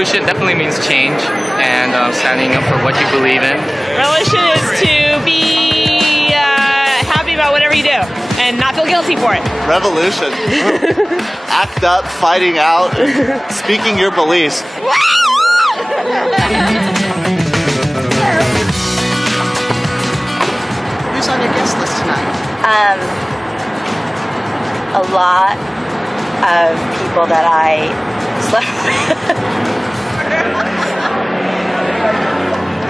Revolution definitely means change and standing up for what you believe in. Revolution is to be happy about whatever you do and not feel guilty for it. Revolution. Act up, fighting out, speaking your beliefs. Who's on your guest list tonight? A lot of people that I slept with.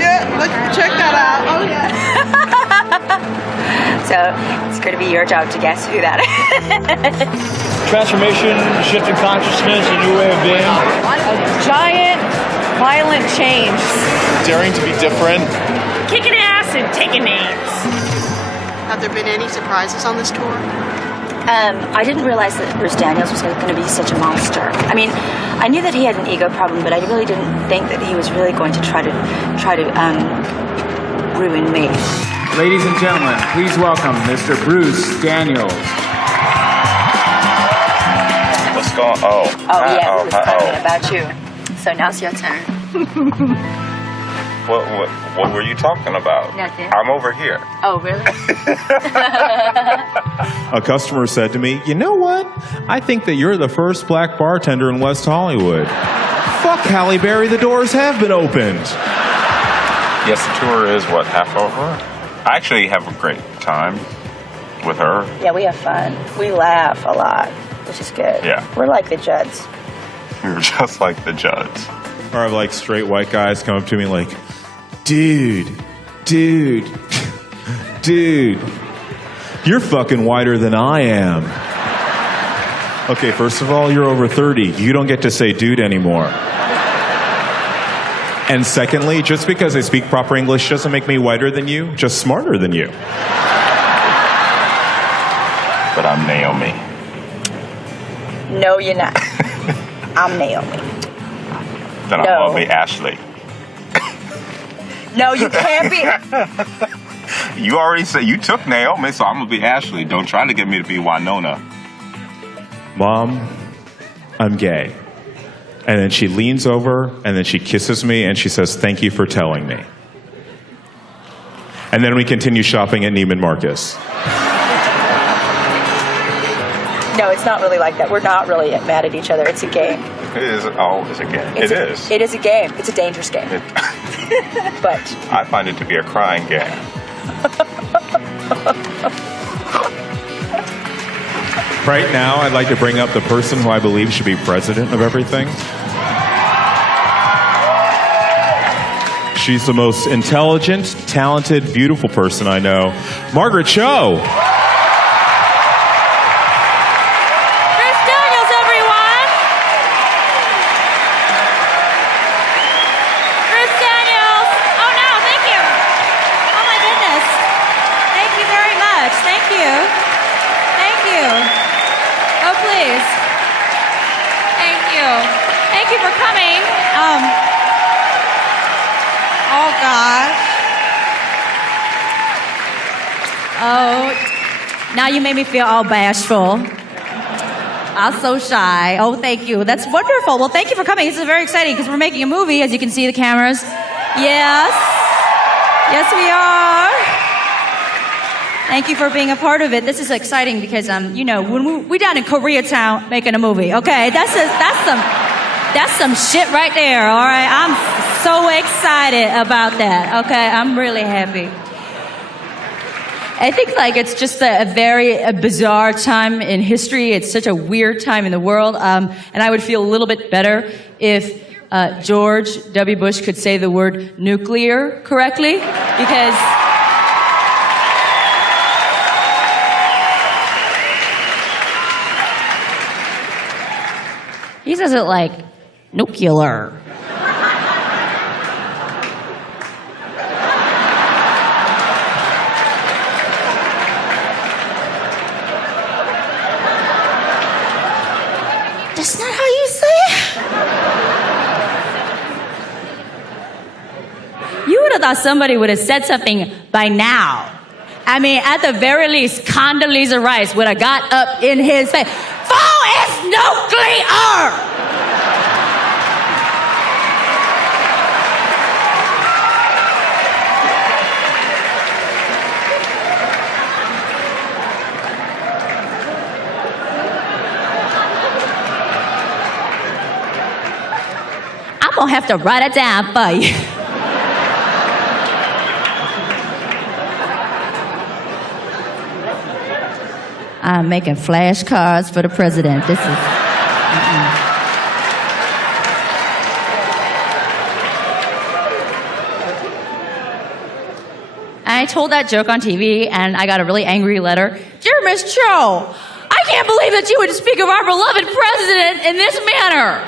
Yeah, check that out. Oh, yeah. So it's going to be your job to guess who that is. Transformation, shift in consciousness, a new way of being. A giant, violent change. Daring to be different. Kicking ass and taking names. Have there been any surprises on this tour? I didn't realize that Bruce Daniels was going to be such a monster. I mean, I knew that he had an ego problem, but I really didn't think that he was really going to try to ruin me. Ladies and gentlemen, please welcome Mr. Bruce Daniels. What's going on? Yeah, we was talking about you. So now's your turn. What were you talking about? Nothing. I'm over here. Oh, really? A customer said to me, "You know what? I think that you're the first black bartender in West Hollywood." Fuck Halle Berry, the doors have been opened. Yes, the tour is, half over? I actually have a great time with her. Yeah, we have fun. We laugh a lot, which is good. Yeah. We're like the Judds. You're just like the Judds. Or I have like straight white guys come up to me like, dude, you're fucking whiter than I am. Okay, first of all, you're over 30. You don't get to say dude anymore. And secondly, just because I speak proper English doesn't make me whiter than you, just smarter than you. But I'm Naomi. No, you're not. I'm Naomi. Then I'm going to be Ashley. No, you can't be. You already said you took Naomi, so I'm going to be Ashley. Don't try to get me to be Winona. Mom, I'm gay. And then she leans over, and then she kisses me, and she says, "Thank you for telling me." And then we continue shopping at Neiman Marcus. No, it's not really like that. We're not really mad at each other. It's a game. It is. Oh, it's a game. It is. It is a game. It's a dangerous game. But I find it to be a crying game. Right now, I'd like to bring up the person who I believe should be president of everything. She's the most intelligent, talented, beautiful person I know. Margaret Cho. Now you made me feel all bashful. I'm so shy. Oh, thank you. That's wonderful. Well, thank you for coming. This is very exciting because we're making a movie, as you can see the cameras. Yes. Yes, we are. Thank you for being a part of it. This is exciting because, when we down in Koreatown making a movie, okay? That's some shit right there, all right? I'm so excited about that, okay? I'm really happy. I think it's just a very bizarre time in history. It's such a weird time in the world. And I would feel a little bit better if George W. Bush could say the word nuclear correctly. Because he says it like nuclear. That's not how you say it. You would have thought somebody would have said something by now. I mean, at the very least, Condoleezza Rice would have got up in his face. Foe is nuclear! gonna have to write it down for you. I'm making flashcards for the president. This is... I told that joke on TV, and I got a really angry letter. Dear Miss Cho, I can't believe that you would speak of our beloved president in this manner.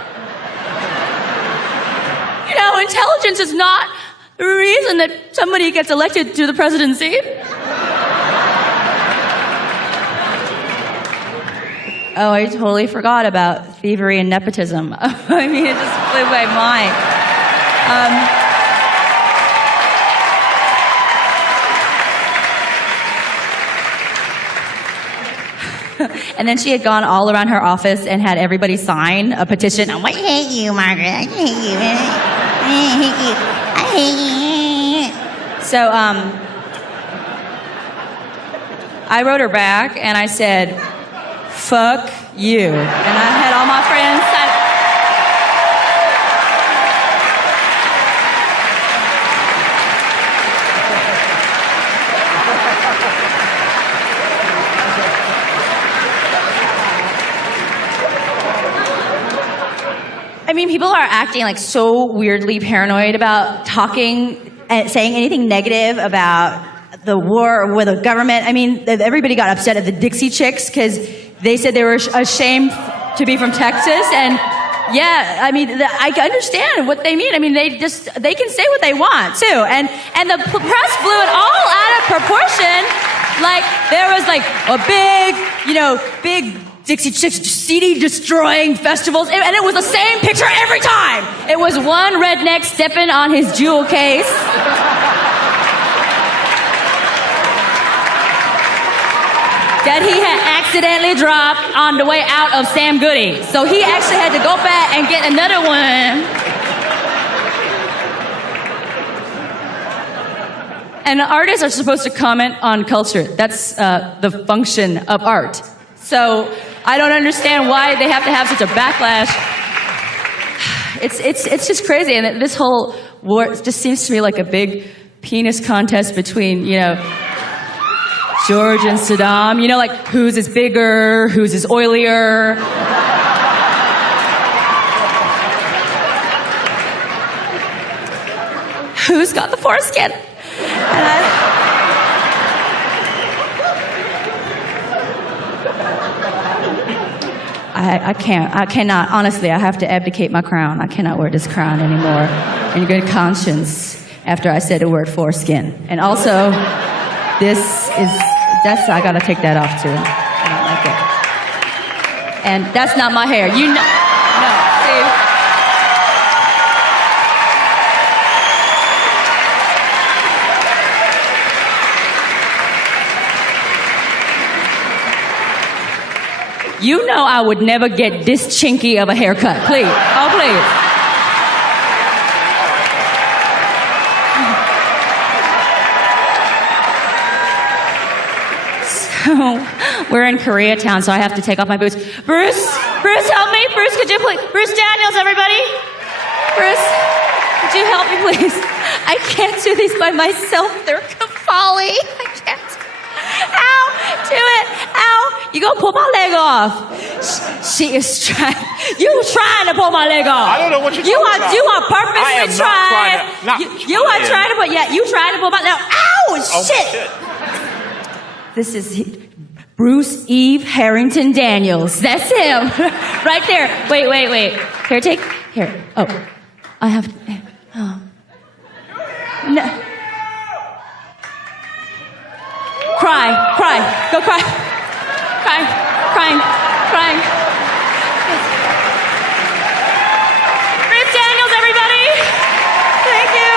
You know, intelligence is not the reason that somebody gets elected to the presidency. Oh, I totally forgot about thievery and nepotism. I mean, it just blew my mind. And then she had gone all around her office and had everybody sign a petition. I hate you, Margaret. I hate you. I hate you. I hate you. So, I wrote her back and I said, fuck you. And I had all my friends sign. I mean, people are acting like so weirdly paranoid about talking and saying anything negative about the war or the government. I mean, everybody got upset at the Dixie Chicks because they said they were ashamed to be from Texas. And yeah, I mean, I understand what they mean. I mean, they can say what they want too. And the press blew it all out of proportion. Like there was like a big Dixie Chicks CD destroying festivals, and it was the same picture every time. It was one redneck stepping on his jewel case. That he had accidentally dropped on the way out of Sam Goody. So he actually had to go back and get another one. And artists are supposed to comment on culture. That's the function of art. So I don't understand why they have to have such a backlash. It's just crazy. And this whole war just seems to me like a big penis contest between, George and Saddam, like whose is bigger, whose is oilier. Who's got the foreskin? And I cannot, honestly, I have to abdicate my crown. I cannot wear this crown anymore in good conscience after I said the word foreskin. And also, I gotta take that off too. I don't like it. And that's not my hair. No, see? You know I would never get this chinky of a haircut. Please. Oh, please. We're in Koreatown, so I have to take off my boots. Bruce, help me. Bruce, could you please? Bruce Daniels, everybody. Bruce, could you help me, please? I can't do these by myself. They're folly. I can't. Ow, do it. Ow. You gonna pull my leg off. She is trying. You trying to pull my leg off. I don't know what you're talking about. You are purposely I am trying. You are trying to pull. Yeah, you trying to pull my leg. Ow, shit. This is Bruce Eve Harrington Daniels. That's him. Right there. Wait. Here. Oh. I have to. Oh. No. Cry. Go cry. Crying. Bruce Daniels, everybody. Thank you.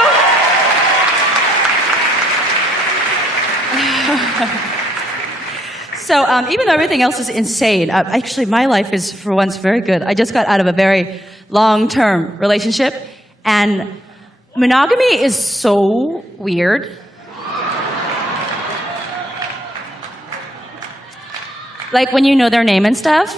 So even though everything else is insane, actually my life is, for once, very good. I just got out of a very long-term relationship, and monogamy is so weird. Like when you know their name and stuff.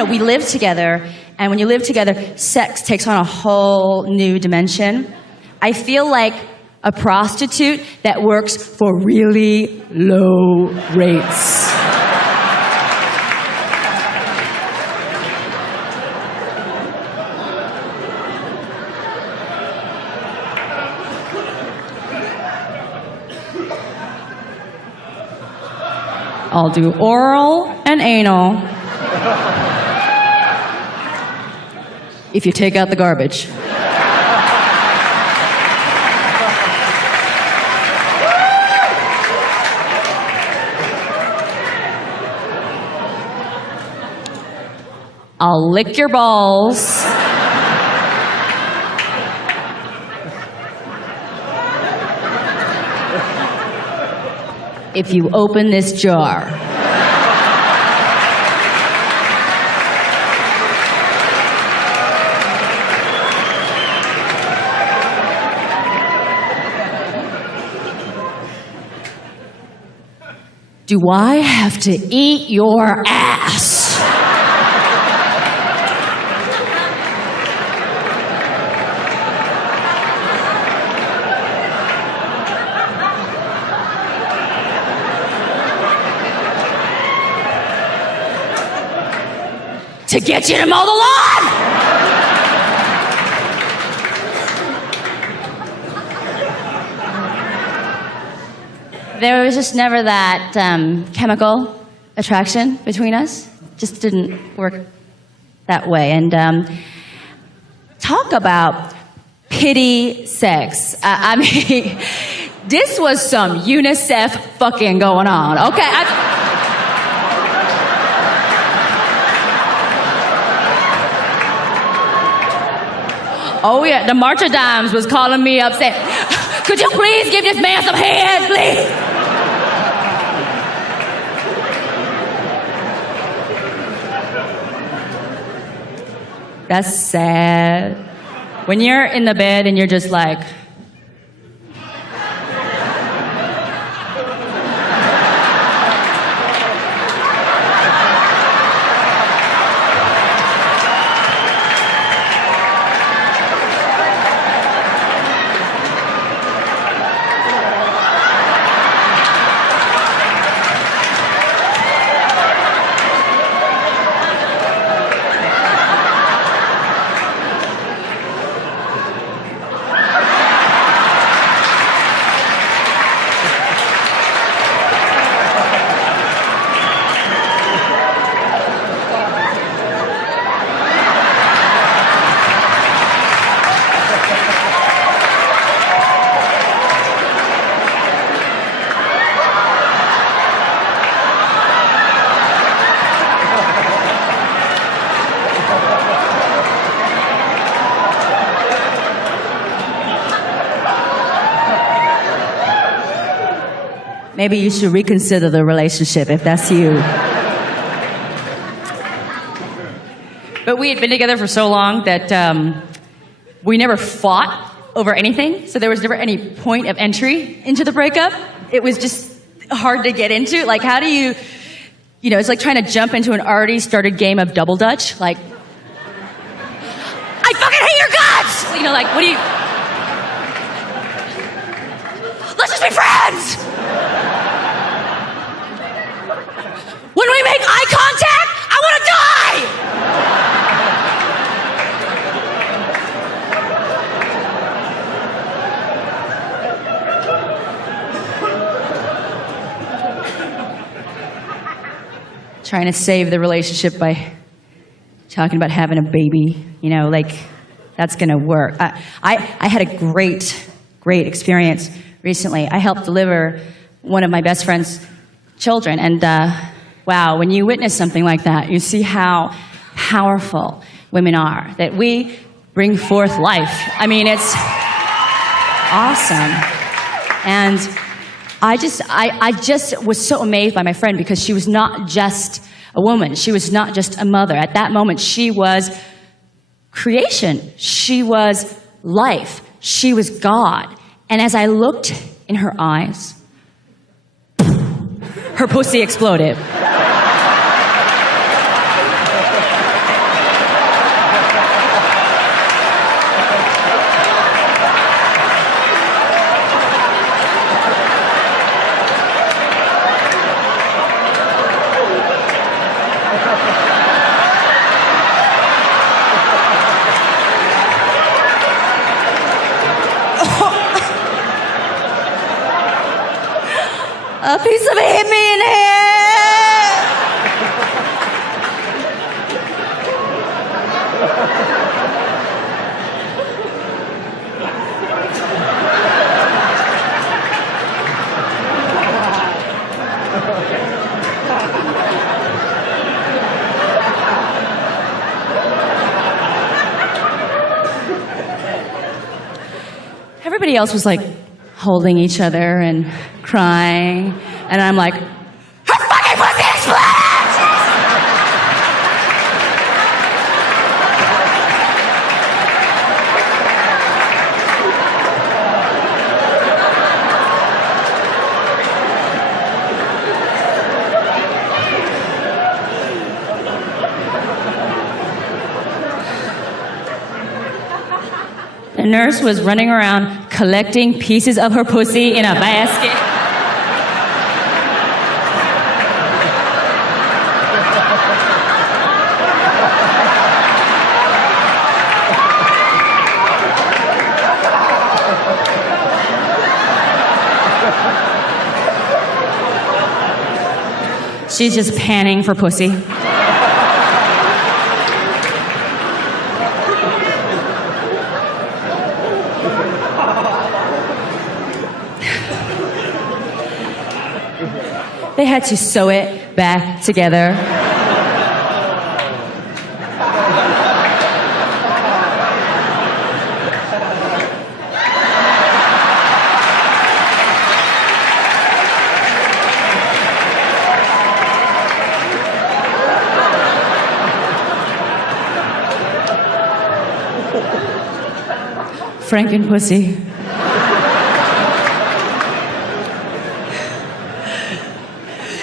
we live together, and when you live together, sex takes on a whole new dimension. I feel like a prostitute that works for really low rates. I'll do oral and anal if you take out the garbage. I'll lick your balls. If you open this jar. Do I have to eat your ass? To get you to mow the lawn! There was just never that chemical attraction between us. Just didn't work that way. And talk about pity sex. I mean, this was some UNICEF fucking going on, okay? Oh yeah, the March of Dimes was calling me up saying, could you please give this man some head, please? That's sad. When you're in the bed and you're just like, maybe you should reconsider the relationship if that's you. But we had been together for so long that we never fought over anything, so there was never any point of entry into the breakup. It was just hard to get into. Like, how do you know, it's like trying to jump into an already started game of double dutch. Like, I fucking hate your guts! You know, like, what do you... Let's just be friends! When we make eye contact, I want to die! Trying to save the relationship by talking about having a baby, you know, like, that's going to work. I had a great experience recently. I helped deliver one of my best friend's children, and wow, when you witness something like that, you see how powerful women are, that we bring forth life. I mean, it's awesome. And I just was so amazed by my friend, because she was not just a woman. She was not just a mother. At that moment, she was creation. She was life. She was God. And as I looked in her eyes, her pussy exploded. piece of it hit me in the head. Everybody else was like holding each other and crying, and I'm like, her fucking pussy exploded! The nurse was running around collecting pieces of her pussy in a basket. She's just panning for pussy. They had to sew it back together. Franken pussy.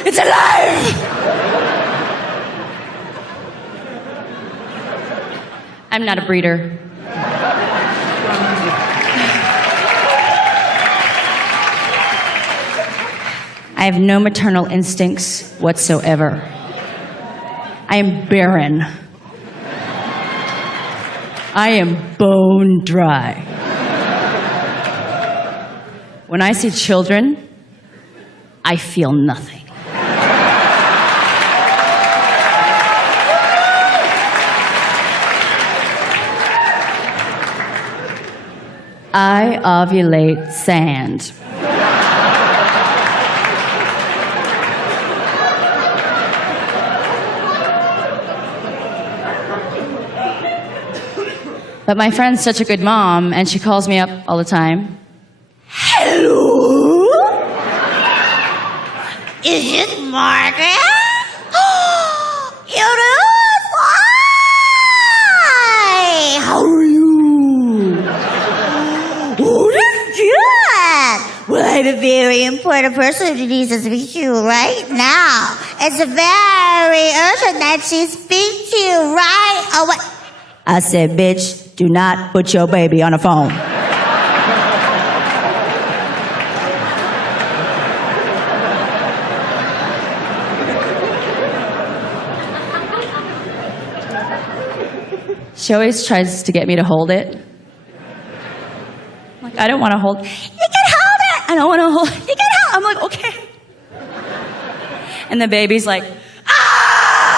It's alive! I'm not a breeder. I have no maternal instincts whatsoever. I am barren. I am bone dry. When I see children, I feel nothing. I ovulate sand. But my friend's such a good mom, and she calls me up all the time. Hello? Is it Margaret? You do? Why? How are you? Oh, that's good. Well, I have a very important person who needs to speak to you right now. It's very urgent that she speak to you right away. I said, bitch, do not put your baby on the phone. She always tries to get me to hold it. I'm like, I don't want to hold. You can hold it. I don't want to hold. You can hold. I'm like, okay. And the baby's like, ah!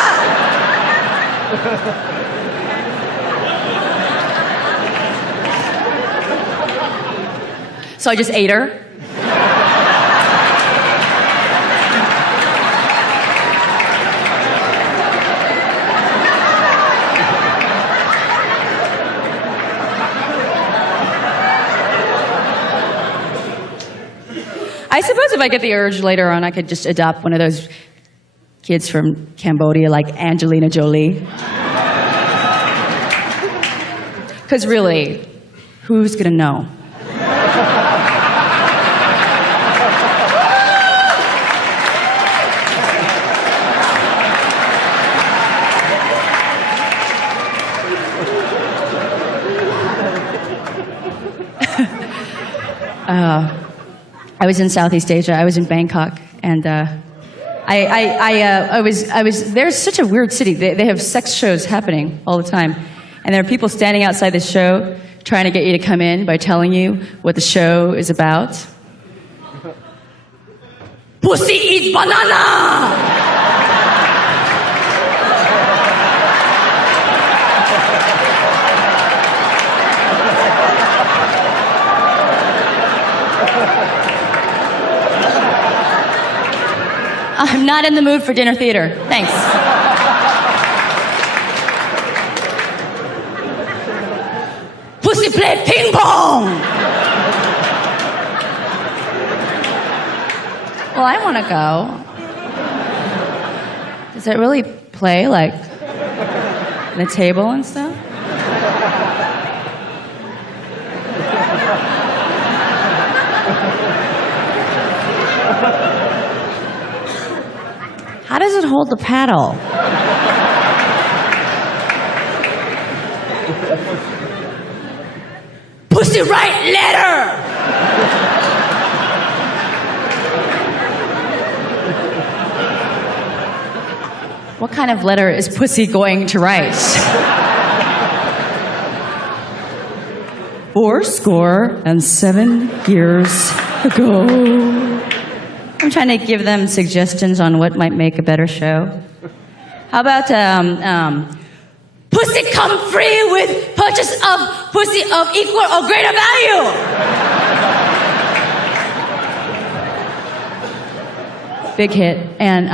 So I just ate her. I suppose if I get the urge later on, I could just adopt one of those kids from Cambodia like Angelina Jolie. Because really, who's gonna know? I was in Southeast Asia. I was in Bangkok, and I was. There's such a weird city. They have sex shows happening all the time, and there are people standing outside the show trying to get you to come in by telling you what the show is about. Pussy eat banana! I'm not in the mood for dinner theater. Thanks. Pussy play ping pong! Well, I want to go. Does it really play, like, in the table and stuff? How does it hold the paddle? Pussy write letter! What kind of letter is Pussy going to write? 7 years ago. I'm trying to give them suggestions on what might make a better show. How about pussy come free with purchase of pussy of equal or greater value? Big hit. And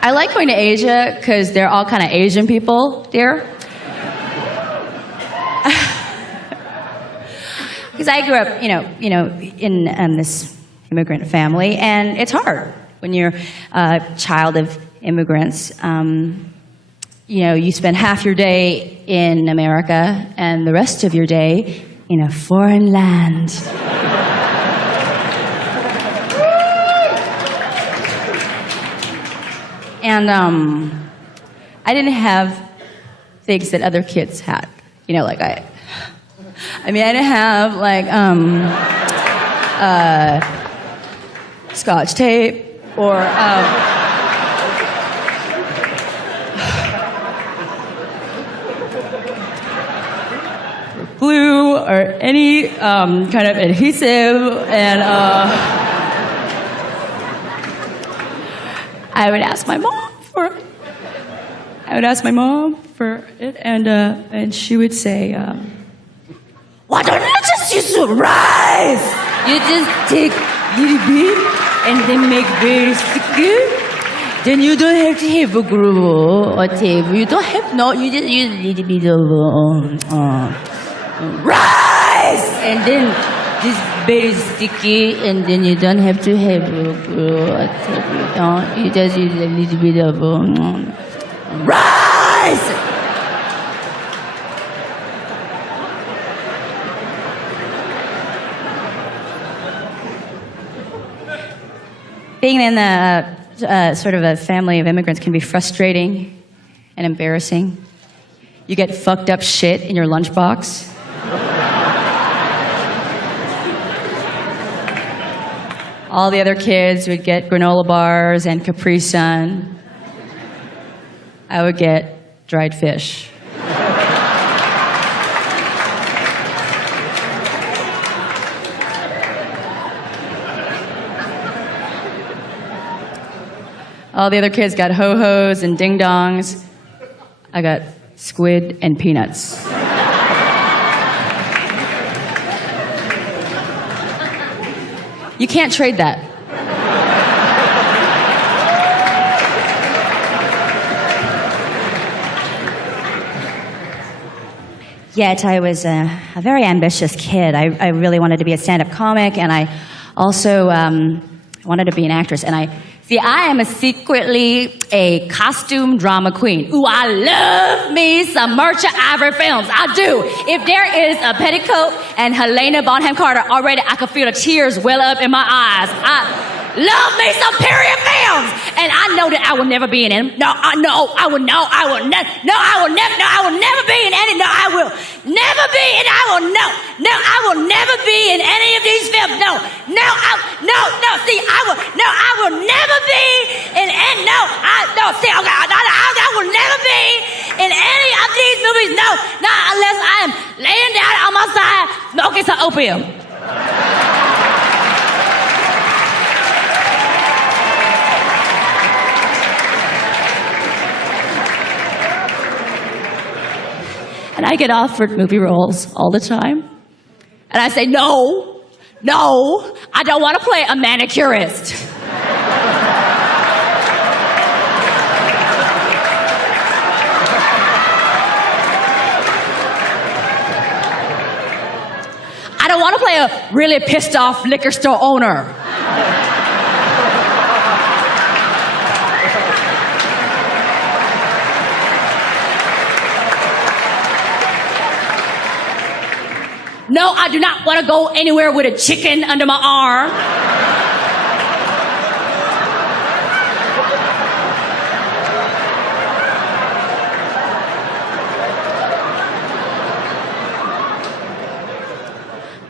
I like going to Asia because they're all kind of Asian people there. Because I grew up, in this immigrant family, and it's hard when you're a child of immigrants. You spend half your day in America and the rest of your day in a foreign land. And I didn't have things that other kids had. I didn't have Scotch tape or glue or any kind of adhesive, and I would ask my mom for it, and she would say, why don't you just use some rice? You just take little bit and then make very sticky. Then you don't have to have a glue or tape. You don't have you just use a little bit of rice, and then just very sticky, and then you don't have to have a glue or tape. You just use a little bit of rice. Being in sort of a family of immigrants can be frustrating and embarrassing. You get fucked up shit in your lunchbox. All the other kids would get granola bars and Capri Sun. I would get dried fish. All the other kids got ho-hos and ding-dongs. I got squid and peanuts. You can't trade that. Yet I was a very ambitious kid. I really wanted to be a stand-up comic, and I also wanted to be an actress. And I am secretly a costume drama queen. Ooh, I love me some Merchant Ivory films. I do. If there is a petticoat and Helena Bonham Carter already, I can feel the tears well up in my eyes. I love me some period films. And I know that I will never be in them. I will never be in any. No, I will never be, and I will never be in any of these films. I will never be in any, I will never be in any of these movies. No, unless I am laying down on my side smoking some opium. And I get offered movie roles all the time. And I say, no, I don't want to play a manicurist. I don't want to play a really pissed off liquor store owner. No, I do not want to go anywhere with a chicken under my arm.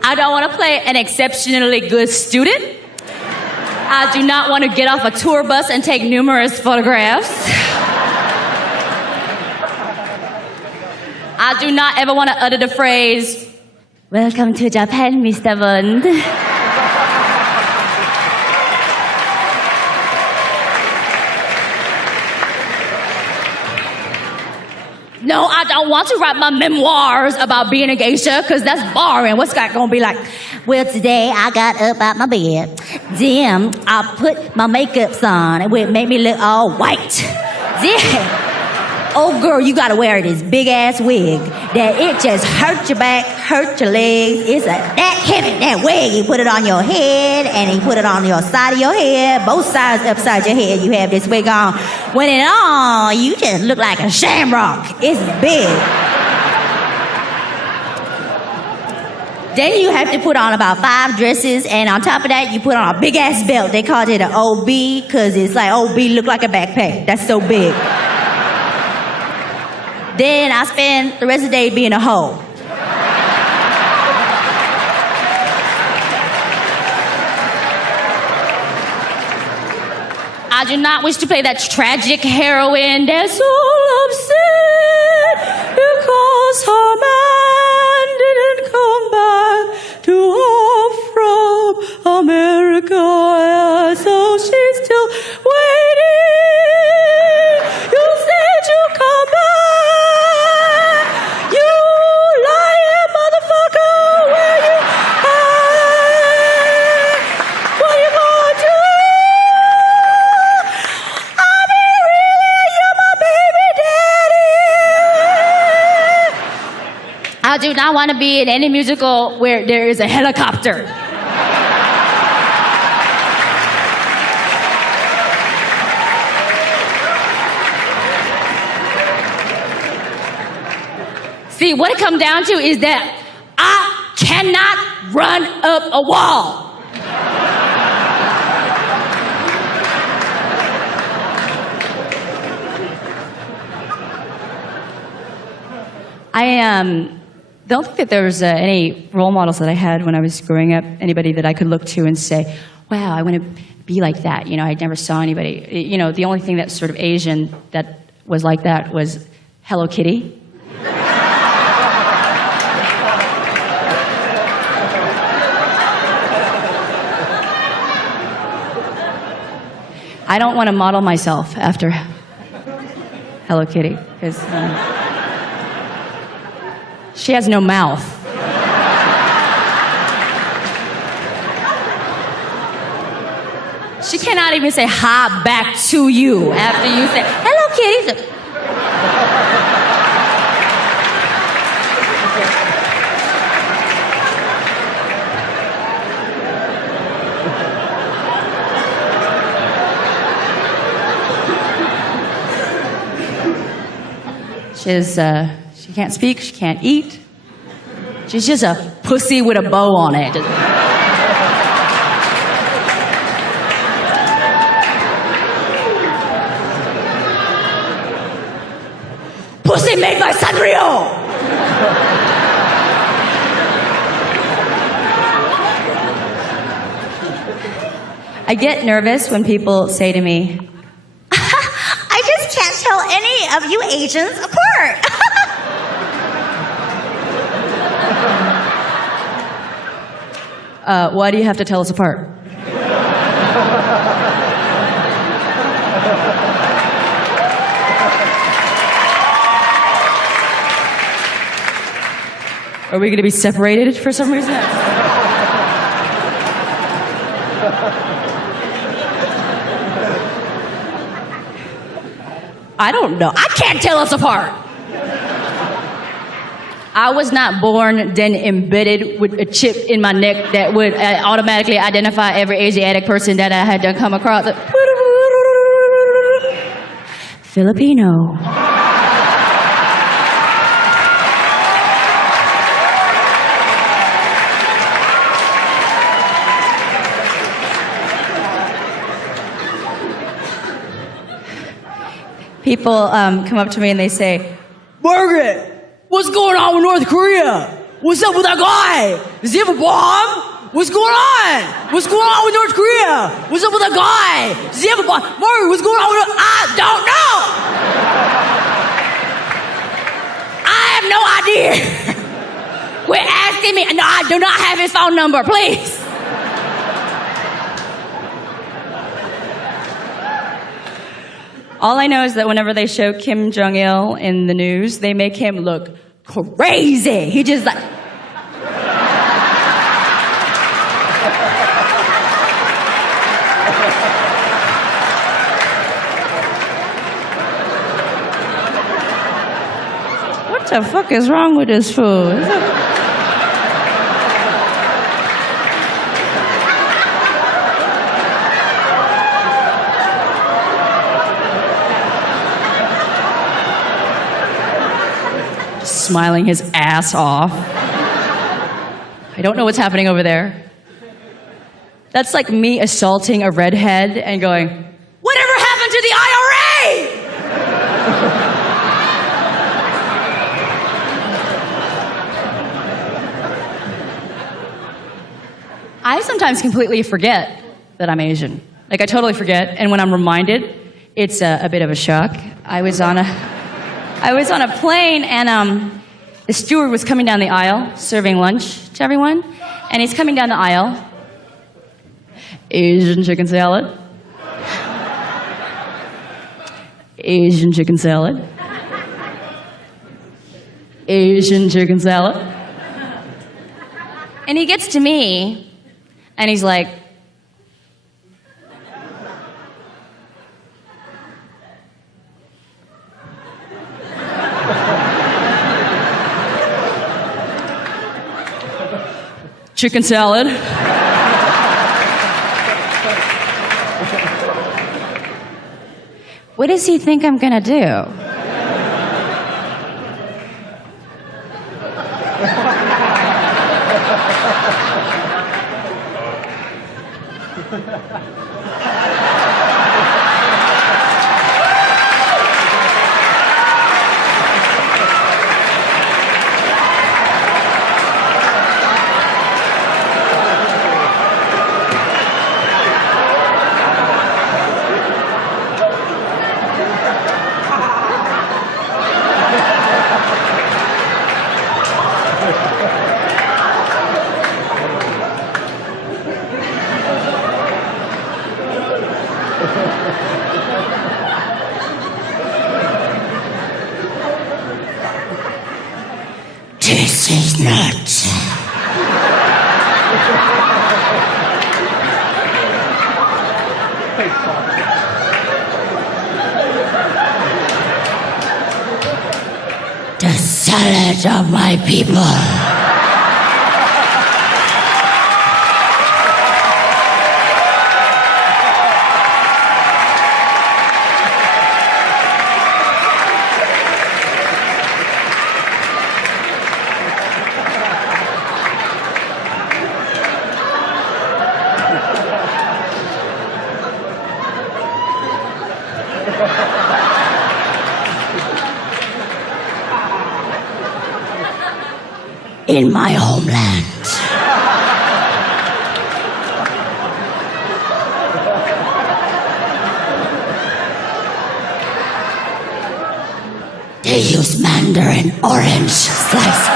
I don't want to play an exceptionally good student. I do not want to get off a tour bus and take numerous photographs. I do not ever want to utter the phrase, "Welcome to Japan, Mr. Bond." No, I don't want to write my memoirs about being a geisha, because that's boring. What's that going to be like? Well, today I got up out my bed. Then I put my makeup on. It would make me look all white. Then, oh girl, you got to wear this big-ass wig that it just hurts your back, hurts your legs. It's that heavy, that wig. You put it on your head, and you put it on your side of your head. Both sides upside your head, you have this wig on. When it on, you just look like a shamrock. It's big. Then you have to put on about 5 dresses, and on top of that, you put on a big-ass belt. They called it an OB, because it's like OB look like a backpack. That's so big. Then I spend the rest of the day being a hoe. I do not wish to play that tragic heroine that's all upset because her man didn't come back to her from America, so she's still waiting. You said you'd come back, you lying motherfucker. Where you at? What you gonna do? I do not want to be in any musical where there is a helicopter. See, what it comes down to is that I cannot run up a wall. I don't think that there was any role models that I had when I was growing up, anybody that I could look to and say, wow, I want to be like that. You know, I never saw anybody. You know, the only thing that's sort of Asian that was like that was Hello Kitty. I don't want to model myself after Hello Kitty, because she has no mouth. She cannot even say hi back to you after you say, hello, kitty. She can't speak, she can't eat. She's just a pussy with a bow on it. Pussy made by Sanrio! I get nervous when people say to me, I just can't tell any of you Asians apart. Why do you have to tell us apart? Are we going to be separated for some reason? I don't know. I can't tell us apart. I was not born then embedded with a chip in my neck that would automatically identify every Asiatic person that I had to come across. Filipino. People come up to me and they say, Margaret, what's going on with North Korea? What's up with that guy? Does he have a bomb? What's going on? What's going on with North Korea? What's up with that guy? Does he have a bomb? Margaret, what's going on with I don't know. I have no idea. Quit asking me. No, I do not have his phone number, please. All I know is that whenever they show Kim Jong-il in the news, they make him look crazy. He just like... What the fuck is wrong with this fool? Smiling his ass off. I don't know what's happening over there. That's like me assaulting a redhead and going, whatever happened to the IRA? I sometimes completely forget that I'm Asian. Like, I totally forget, and when I'm reminded, it's a bit of a shock. I was on a plane, and the steward was coming down the aisle, serving lunch to everyone, and he's coming down the aisle. Asian chicken salad. Asian chicken salad. Asian chicken salad. And he gets to me, and he's like, chicken salad. What does he think I'm gonna do? This is not. The salad of my people. In my homeland. They use mandarin orange slices.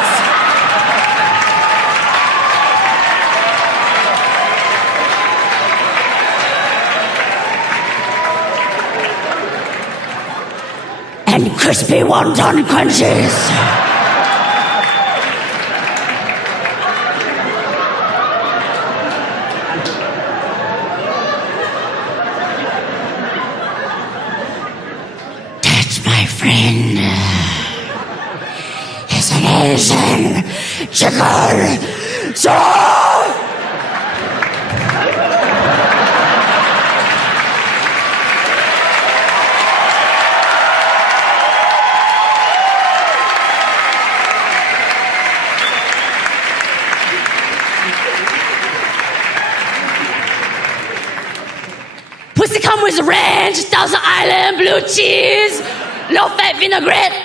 And crispy wonton crunchies. chicken. Pussy come with ranch, Thousand Island, blue cheese, low-fat vinaigrette.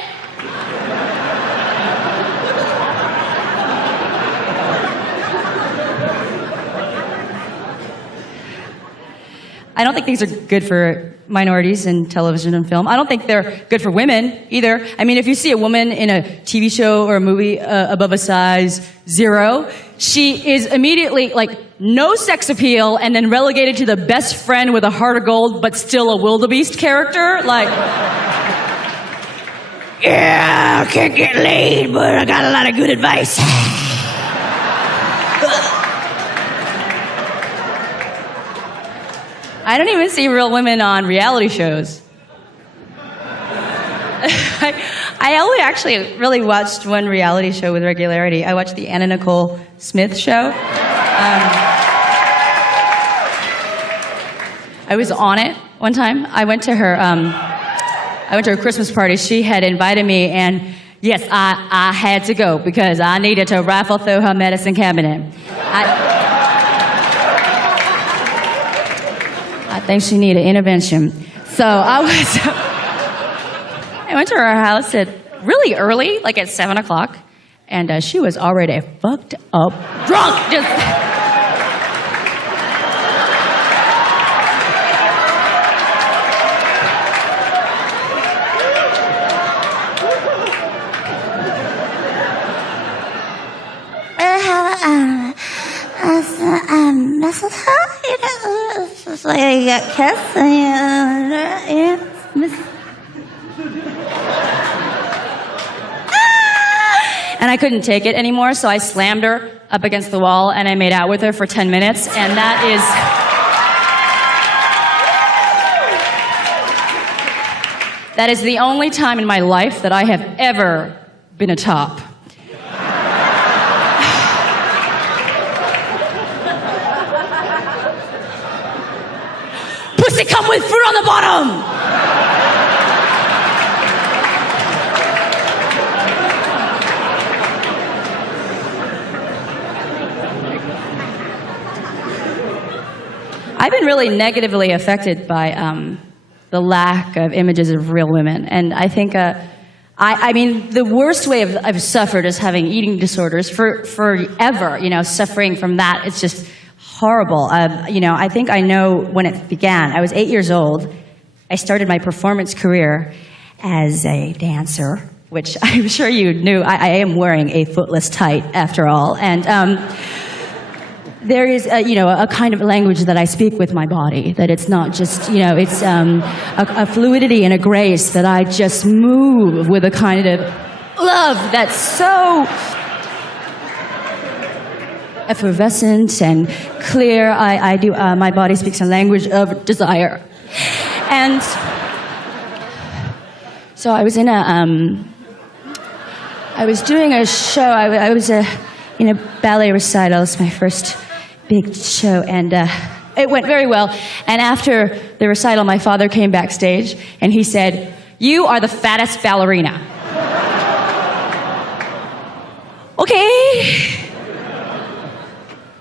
I don't think things are good for minorities in television and film. I don't think they're good for women either. I mean, if you see a woman in a TV show or a movie above a size 0, she is immediately like no sex appeal and then relegated to the best friend with a heart of gold but still a wildebeest character. Like, yeah, I can't get laid, but I got a lot of good advice. I don't even see real women on reality shows. I only actually really watched one reality show with regularity. I watched the Anna Nicole Smith show. I was on it one time. I went to her Christmas party. She had invited me, and yes, I had to go because I needed to rifle through her medicine cabinet. I think she needed intervention. So I went to her house at really early, like at 7 o'clock, and she was already fucked up, drunk, just. Like you got kissed and and I couldn't take it anymore, so I slammed her up against the wall and I made out with her for 10 minutes, and that is the only time in my life that I have ever been a top. Pussy come with fruit on the bottom! I've been really negatively affected by the lack of images of real women. And I think, I mean, the worst way I've suffered is having eating disorders forever, you know, suffering from that. It's just horrible. You know, I think I know when it began. I was 8 years old. I started my performance career as a dancer, which I'm sure you knew. I am wearing a footless tight, after all. And there is, you know, a kind of language that I speak with my body, that it's not just, you know, it's a fluidity and a grace that I just move with a kind of love that's so effervescent and clear. I do, my body speaks a language of desire. And so I was in I was doing a show, I was in a ballet recital. It was my first big show, and it went very well. And after the recital, my father came backstage, and he said, "You are the fattest ballerina." Okay.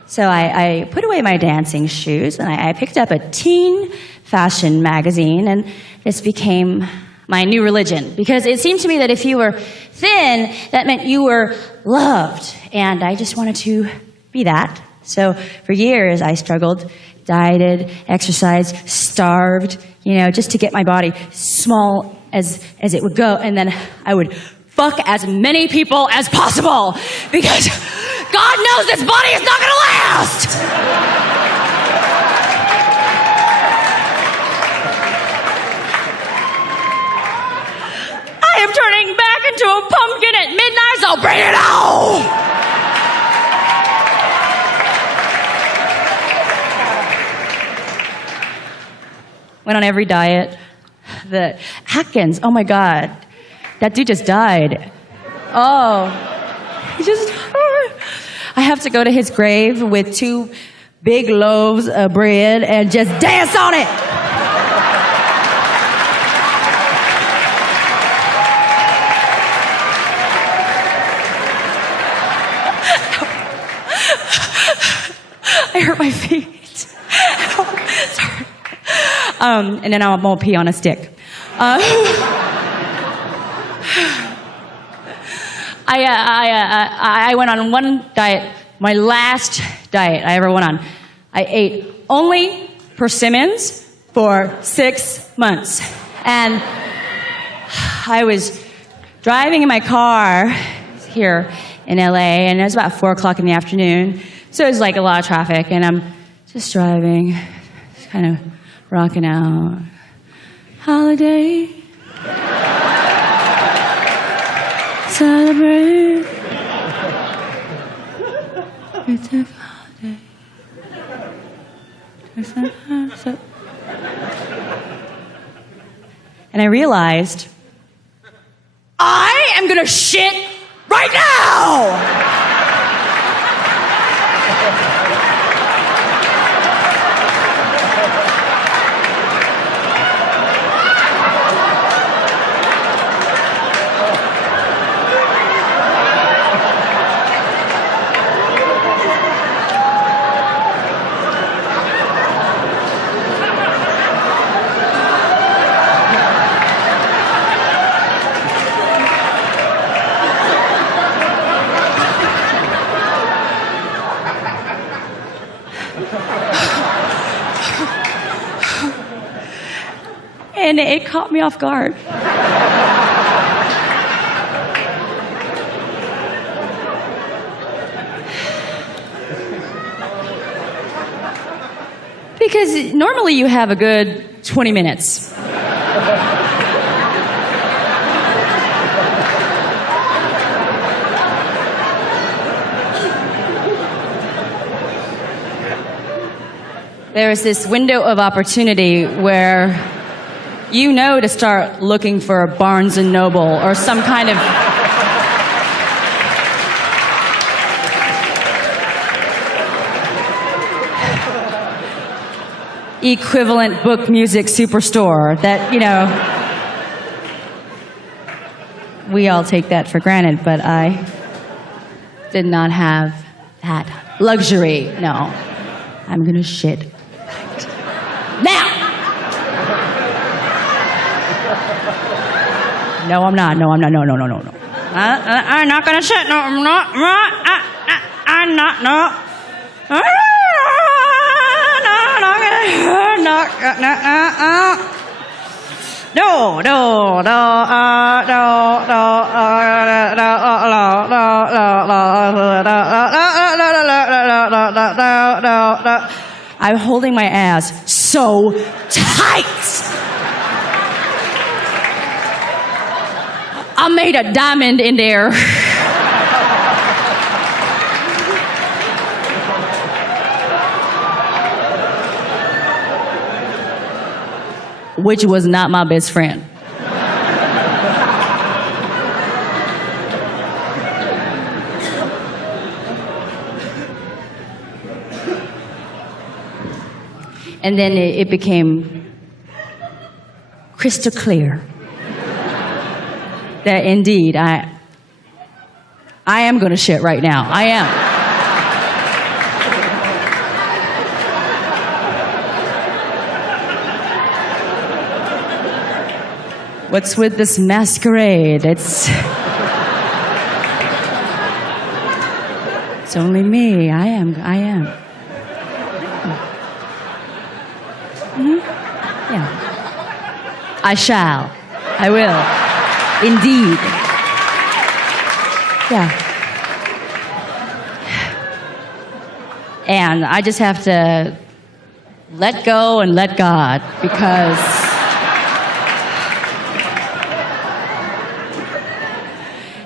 So I put away my dancing shoes, and I picked up a teen fashion magazine, and this became my new religion, because it seemed to me that if you were thin, that meant you were loved, and I just wanted to be that. So for years, I struggled, dieted, exercised, starved, you know, just to get my body small as it would go, and then I would fuck as many people as possible, because God knows this body is not gonna last! I am turning back into a pumpkin at midnight, so bring it on! Went on every diet. The Atkins, oh my God. That dude just died. Oh. He just... have to go to his grave with 2 big loaves of bread and just dance on it. I hurt my feet. Sorry. And then I'm gonna pee on a stick. I went on one diet, my last diet I ever went on. I ate only persimmons for 6 months. And I was driving in my car here in LA, and it was about 4 o'clock in the afternoon. So it was like a lot of traffic, and I'm just driving, just kind of rocking out. Holiday. Celebrate. It's a holiday. And I realized, I am gonna shit right now! And it caught me off guard. Because normally you have a good 20 minutes. There is this window of opportunity where you know to start looking for Barnes & Noble or some kind of equivalent book music superstore that, you know, we all take that for granted, but I did not have that luxury. No, I'm gonna shit now. No, I'm not. No, I'm not. No. I'm not gonna shit. No, I'm not. I'm not. No. I'm holding my ass so tight. I made a diamond in there. Which was not my best friend. And then it became crystal clear that indeed I am going to shit right now. I am. What's with this masquerade? It's only me. I am. Mm-hmm. Yeah. I shall. I will. Indeed. Yeah. And I just have to let go and let God, because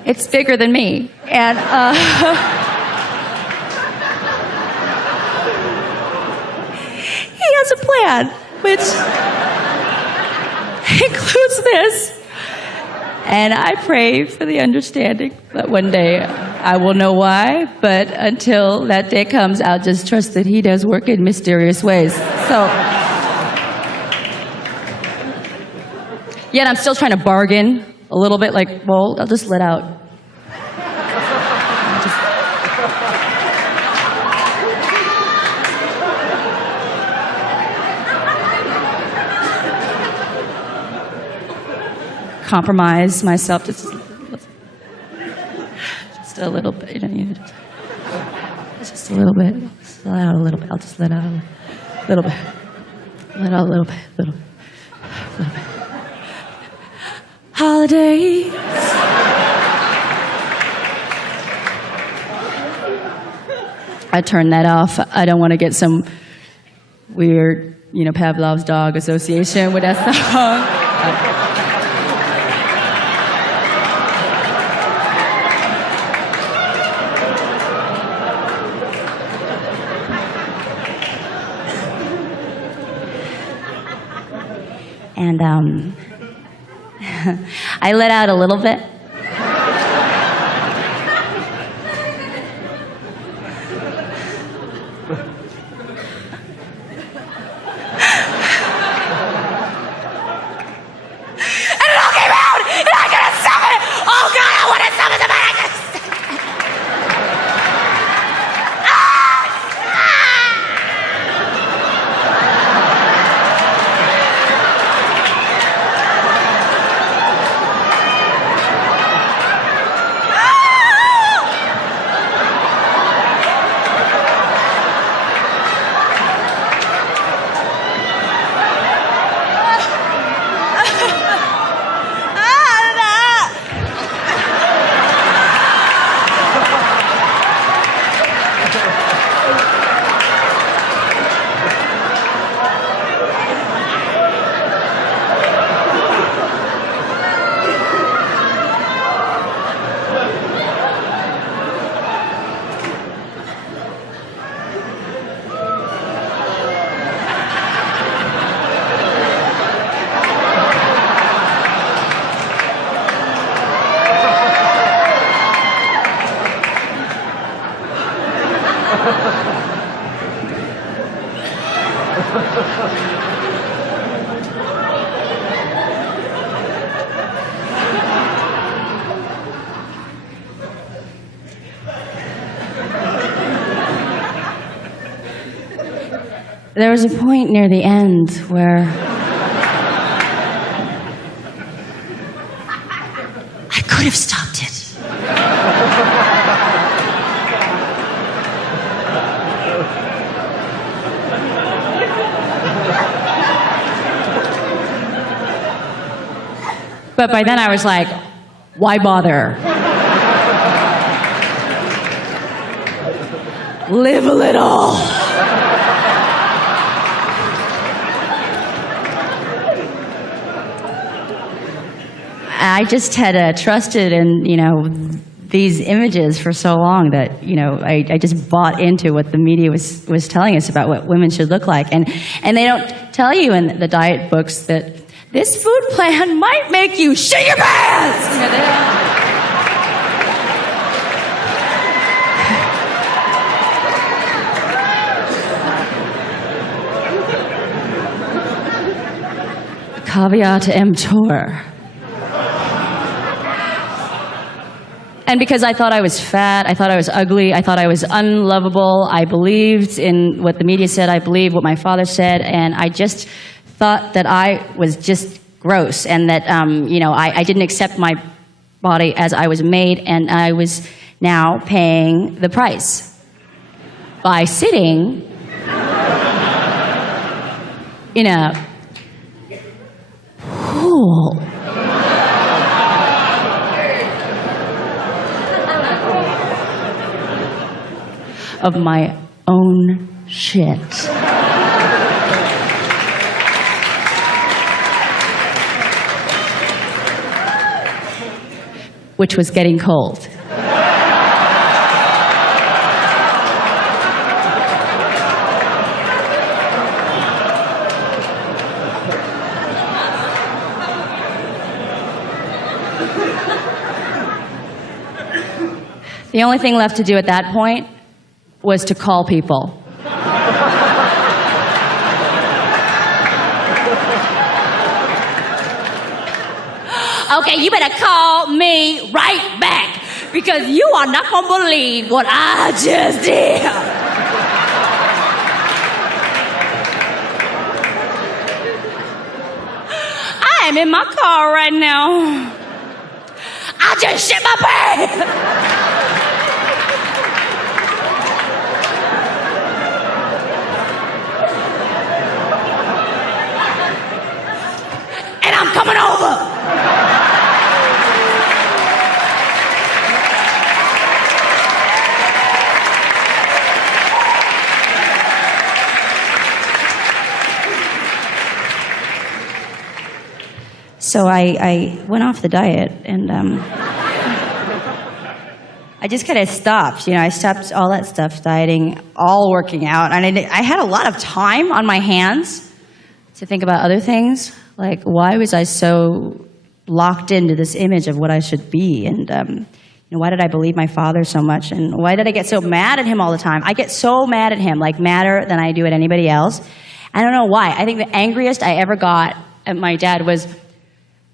it's bigger than me. And he has a plan, which includes this. And I pray for the understanding that one day I will know why, but until that day comes, I'll just trust that he does work in mysterious ways. So, yet I'm still trying to bargain a little bit, like, well, I'll just let out. Compromise myself just a little bit. You don't need it. Just a little bit. Just let out a little bit. I'll just let out a little bit. Let out a little bit. Little bit. Holidays. I turned that off. I don't want to get some weird, Pavlov's dog association with that song. And I let out a little bit. There was a point near the end where I could have stopped it. But by then I was like, why bother? Live a little. I just had trusted in, these images for so long that, I just bought into what the media was telling us about what women should look like. And they don't tell you in the diet books that this food plan might make you shit your pants. Caveat emptor. And because I thought I was fat, I thought I was ugly, I thought I was unlovable, I believed in what the media said, I believed what my father said, and I just thought that I was just gross, and that, I didn't accept my body as I was made, and I was now paying the price by sitting in a pool. Of my own shit. Which was getting cold. The only thing left to do at that point was to call people. Okay, you better call me right back because you are not gonna believe what I just did. I am in my car right now. I just shit my pants. And I'm coming over. So I went off the diet, and I just kind of stopped. You know, I stopped all that stuff, dieting, all working out, and I had a lot of time on my hands to think about other things, like why was I so locked into this image of what I should be, and why did I believe my father so much, and why did I get so mad at him all the time? I get so mad at him, like madder than I do at anybody else. I don't know why. I think the angriest I ever got at my dad was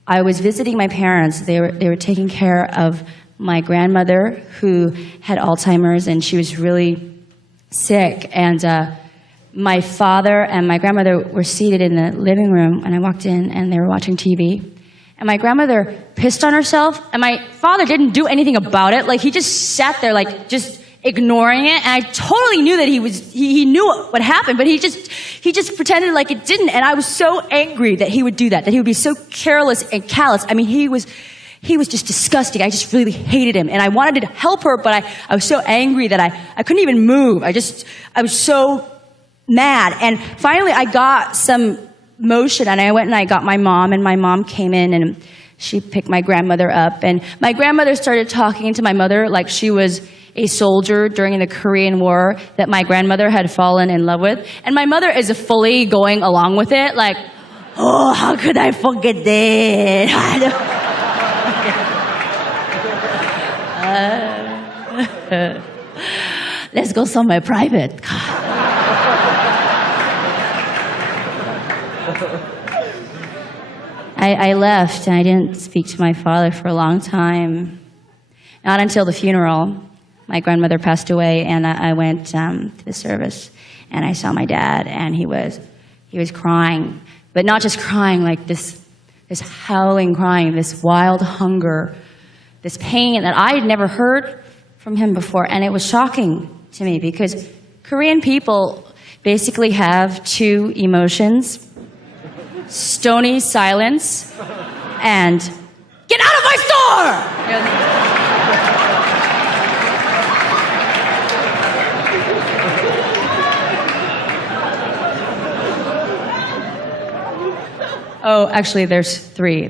I was visiting my parents. They were taking care of my grandmother who had Alzheimer's, and she was really sick. And my father and my grandmother were seated in the living room, and I walked in, and they were watching TV. And my grandmother pissed on herself, and my father didn't do anything about it. Like, he just sat there, like, just ignoring it. And I totally knew that he knew what happened, but he just pretended like it didn't. And I was so angry that he would do that he would be so careless and callous. I mean, he was just disgusting. I just really hated him. And I wanted to help her, but I was so angry that I couldn't even move. I was so mad. And finally I got some motion, and I went and I got my mom, and my mom came in and she picked my grandmother up. And my grandmother started talking to my mother like she was a soldier during the Korean War that my grandmother had fallen in love with. And my mother is fully going along with it, like, oh, how could I forget that? Let's go somewhere private. I left, and I didn't speak to my father for a long time. Not until the funeral. My grandmother passed away, and I went to the service, and I saw my dad, and he was crying, but not just crying, like this howling crying, this wild hunger, this pain that I had never heard from him before, and it was shocking to me because Korean people basically have two emotions: stony silence and get out of my store! Oh, actually, there's three.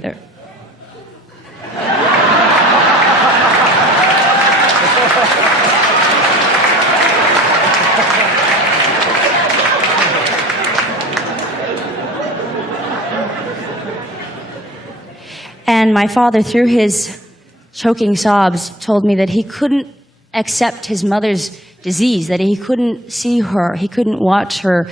And my father, through his choking sobs, told me that he couldn't accept his mother's disease, that he couldn't see her, he couldn't watch her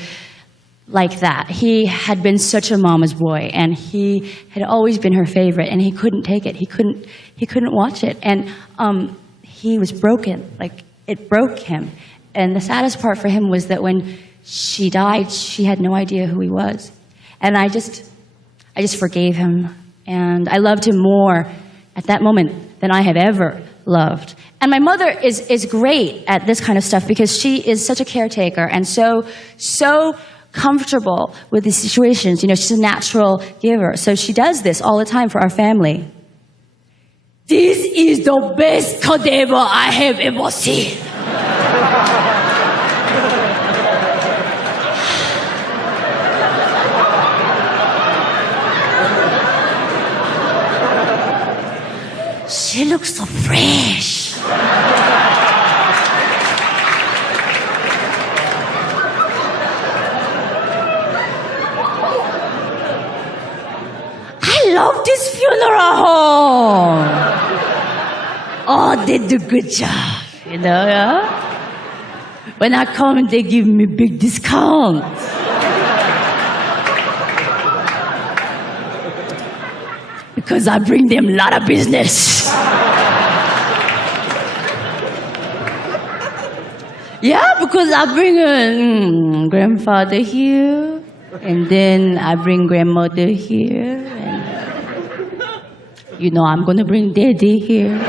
like that. He had been such a mama's boy, and he had always been her favorite, and he couldn't take it. He couldn't watch it. And he was broken. Like, it broke him. And the saddest part for him was that when she died, she had no idea who he was. And I just forgave him. And I loved him more at that moment than I have ever loved. And my mother is great at this kind of stuff because she is such a caretaker and so comfortable with these situations. You know, she's a natural giver. So she does this all the time for our family. This is the best cadaver I have ever seen. She looks so fresh. I love this funeral home. Oh, they do good job, you know, yeah? When I come, they give me big discounts. Because I bring them a lot of business. Yeah, because I bring a grandfather here, and then I bring grandmother here, and you know I'm gonna bring daddy here.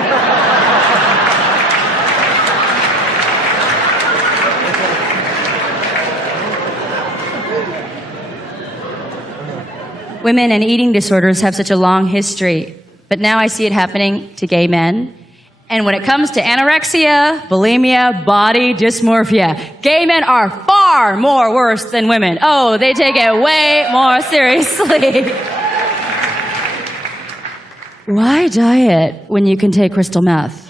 Women and eating disorders have such a long history, but now I see it happening to gay men. And when it comes to anorexia, bulimia, body dysmorphia, gay men are far more worse than women. Oh, they take it way more seriously. Why diet when you can take crystal meth?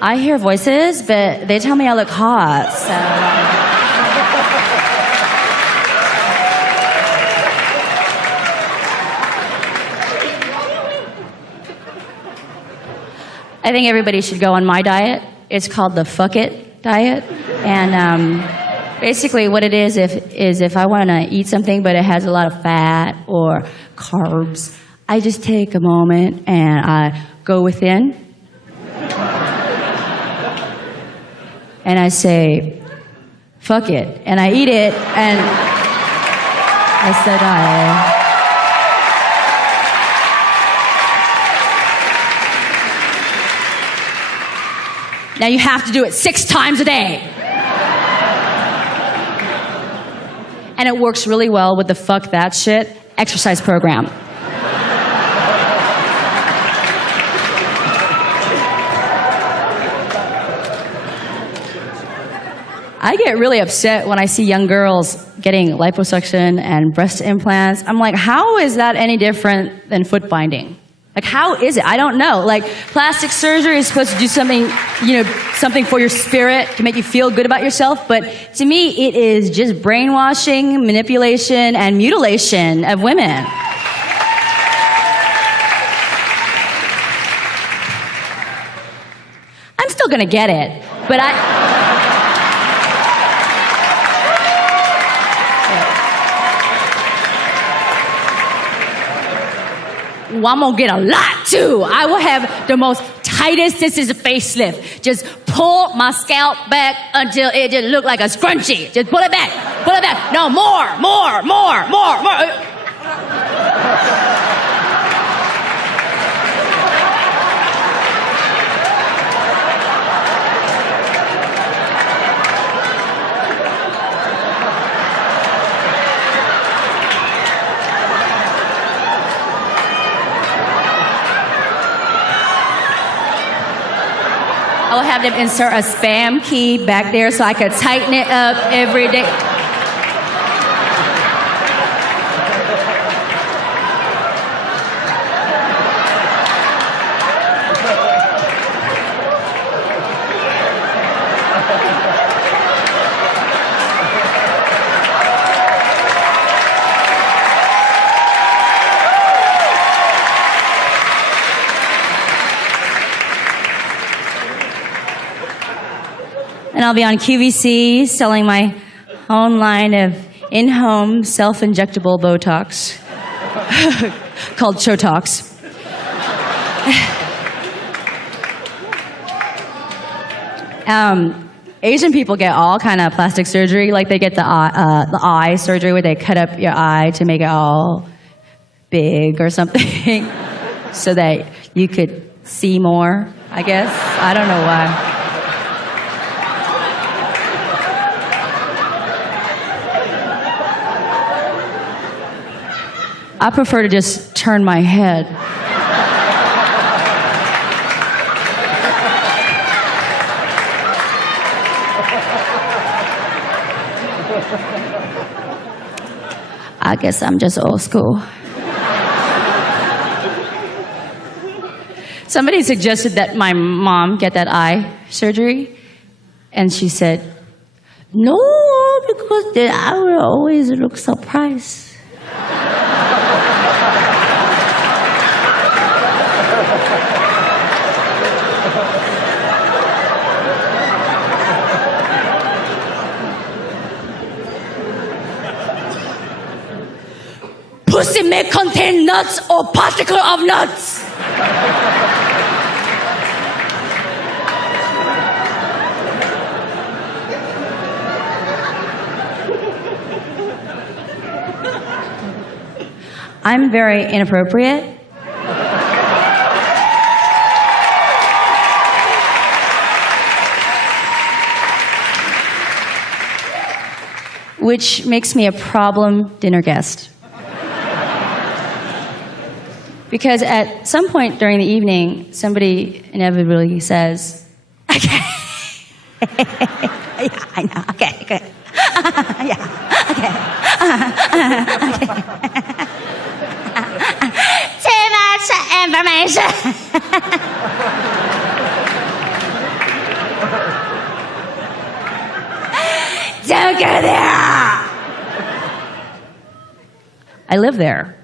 I hear voices, but they tell me I look hot, so... I think everybody should go on my diet. It's called the fuck it diet. And basically what it is if I want to eat something but it has a lot of fat or carbs, I just take a moment and I go within. And I say, fuck it. And I eat it, and I said, Now you have to do it 6 times a day. And it works really well with the fuck that shit exercise program. I get really upset when I see young girls getting liposuction and breast implants. I'm like, how is that any different than foot binding? Like, how is it? I don't know. Like, plastic surgery is supposed to do something, something for your spirit, to make you feel good about yourself. But to me, it is just brainwashing, manipulation, and mutilation of women. I'm still gonna get it, but well, I'm gonna get a lot too. I will have the most tightest, this is a facelift. Just pull my scalp back until it just look like a scrunchie. Just pull it back, pull it back. No, more. I'll have them insert a spam key back there so I could tighten it up every day. And I'll be on QVC selling my own line of in-home self-injectable Botox called Chotox. Asian people get all kind of plastic surgery, like they get the eye surgery where they cut up your eye to make it all big or something so that you could see more, I guess. I don't know why. I prefer to just turn my head. I guess I'm just old school. Somebody suggested that my mom get that eye surgery. And she said, no, because then I will always look surprised. Pussy may contain nuts or particle of nuts. I'm very inappropriate. Which makes me a problem dinner guest. Because at some point during the evening, somebody inevitably says, okay. Yeah, I know, okay, good. Yeah, okay. Okay. Too much information. Don't go there. I live there.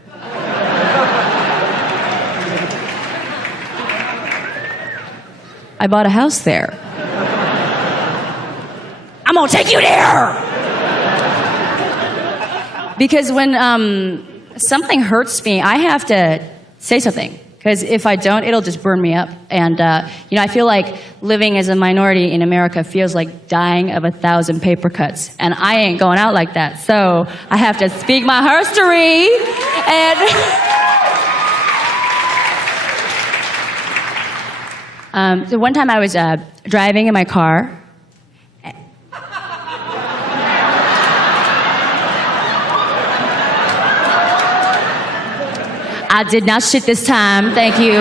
I bought a house there. I'm gonna take you there! Because when something hurts me, I have to say something. Because if I don't, it'll just burn me up. And, I feel like living as a minority in America feels like dying of 1,000 paper cuts. And I ain't going out like that. So I have to speak my history. And so one time I was driving in my car. I did not shit this time, thank you.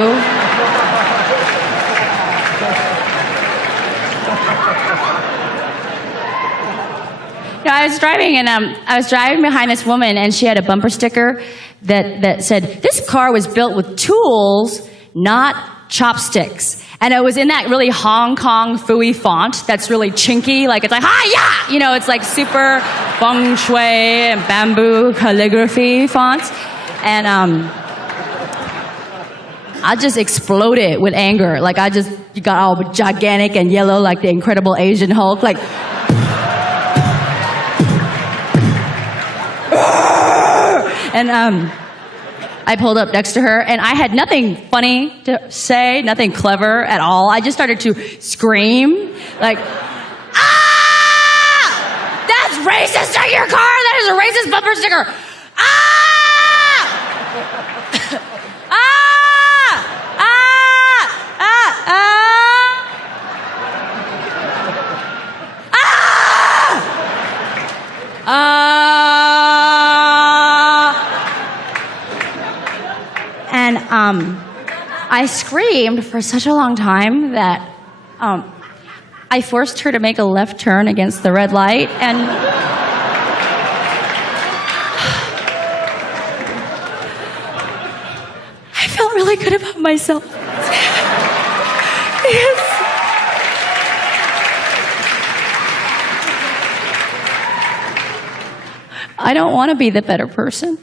I was driving and I was driving behind this woman and she had a bumper sticker that said, "This car was built with tools, not chopsticks." And it was in that really Hong Kong Fooey font that's really chinky, like it's like, hi-ya! It's like super feng shui and bamboo calligraphy fonts. And I just exploded with anger. Like you got all gigantic and yellow like the Incredible Asian Hulk, like. And I pulled up next to her, and I had nothing funny to say, nothing clever at all. I just started to scream, like, ah! That's racist on your car! That is a racist bumper sticker! Ah! Ah! Ah! Ah! And I screamed for such a long time that I forced her to make a left turn against the red light, and I felt really good about myself. Yes. I don't want to be the better person.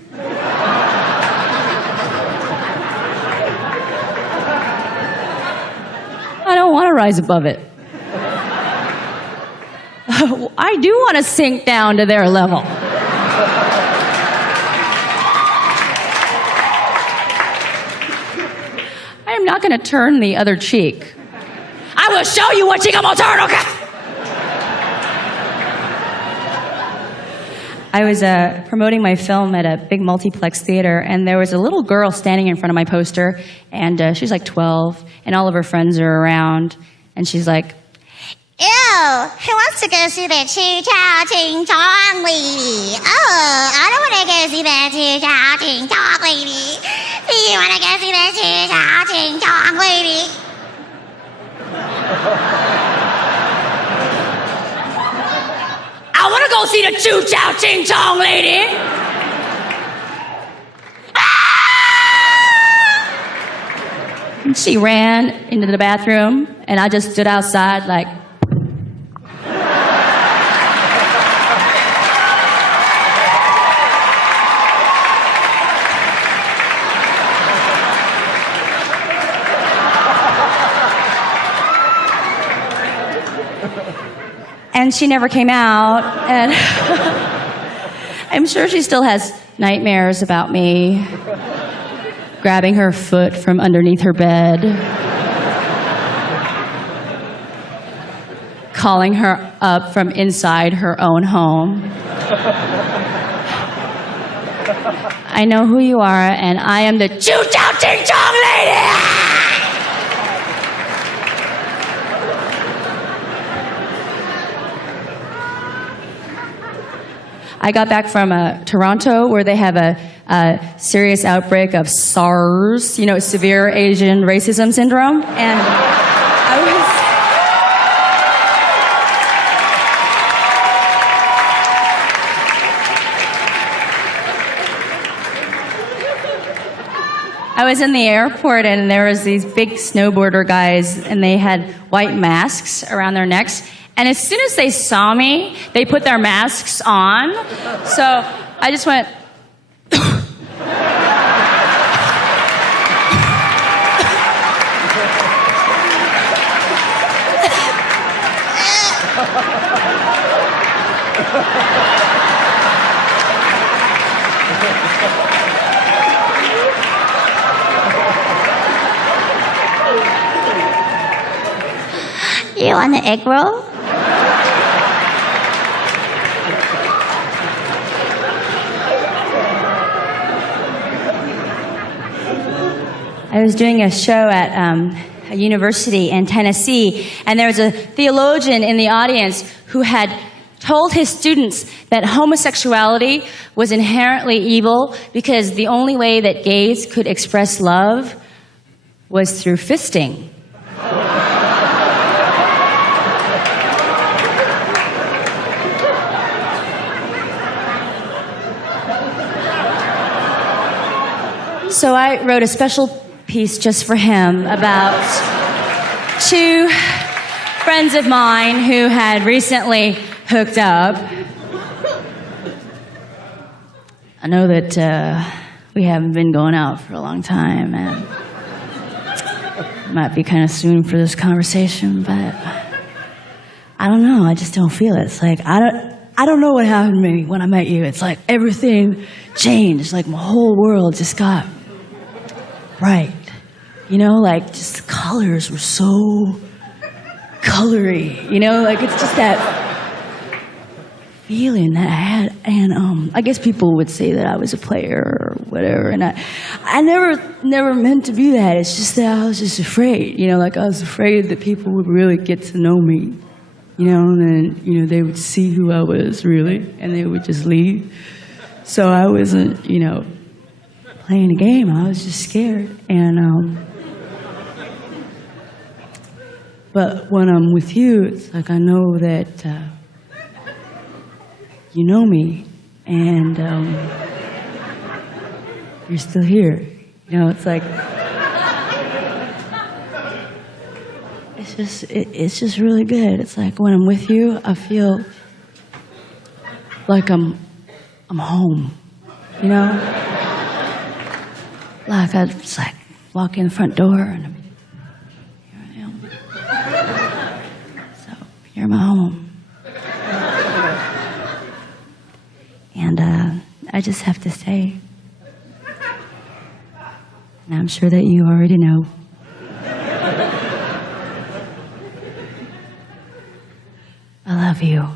I don't want to rise above it. I do want to sink down to their level. I am not going to turn the other cheek. I will show you what cheek I'm going to turn, okay? I was promoting my film at a big multiplex theater, and there was a little girl standing in front of my poster, and she's like 12, and all of her friends are around, and she's like, ew, who wants to go see the Choo Chow Ching Chong lady? Oh, I don't want to go see the Choo Chow Ching Chong lady. Do you want to go see the Choo Chow Ching Chong lady? I want to go see the Choo Chow Ching Chong lady. Ah! And she ran into the bathroom, and I just stood outside like, And she never came out, and I'm sure she still has nightmares about me grabbing her foot from underneath her bed, calling her up from inside her own home. I know who you are, and I am the Choo Chow Ching Chong lady! I got back from Toronto, where they have a serious outbreak of SARS, you know, severe Asian racism syndrome, and I was in the airport, and there was these big snowboarder guys, and they had white masks around their necks. And as soon as they saw me, they put their masks on. So I just went. You want an egg roll? I was doing a show at a university in Tennessee, and there was a theologian in the audience who had told his students that homosexuality was inherently evil because the only way that gays could express love was through fisting. So I wrote a special piece just for him about two friends of mine who had recently hooked up. I know that we haven't been going out for a long time, and it might be kind of soon for this conversation, but I don't know. I just don't feel it. It's like I don't know what happened to me when I met you. It's like everything changed. Like my whole world just got right. You know, like just the colors were so colory. You know, like it's just that feeling that I had. And I guess people would say that I was a player or whatever. And I never meant to be that. It's just that I was just afraid. You know, like I was afraid that people would really get to know me. You know, and then, you know, they would see who I was really, and they would just leave. So I wasn't, you know, playing a game. I was just scared. And but when I'm with you, it's like I know that you know me, and you're still here. You know, it's like it's just really good. It's like when I'm with you, I feel like I'm home. You know, like I just like walk in the front door and here I am. So you're my home, and I just have to say, and I'm sure that you already know. I love you.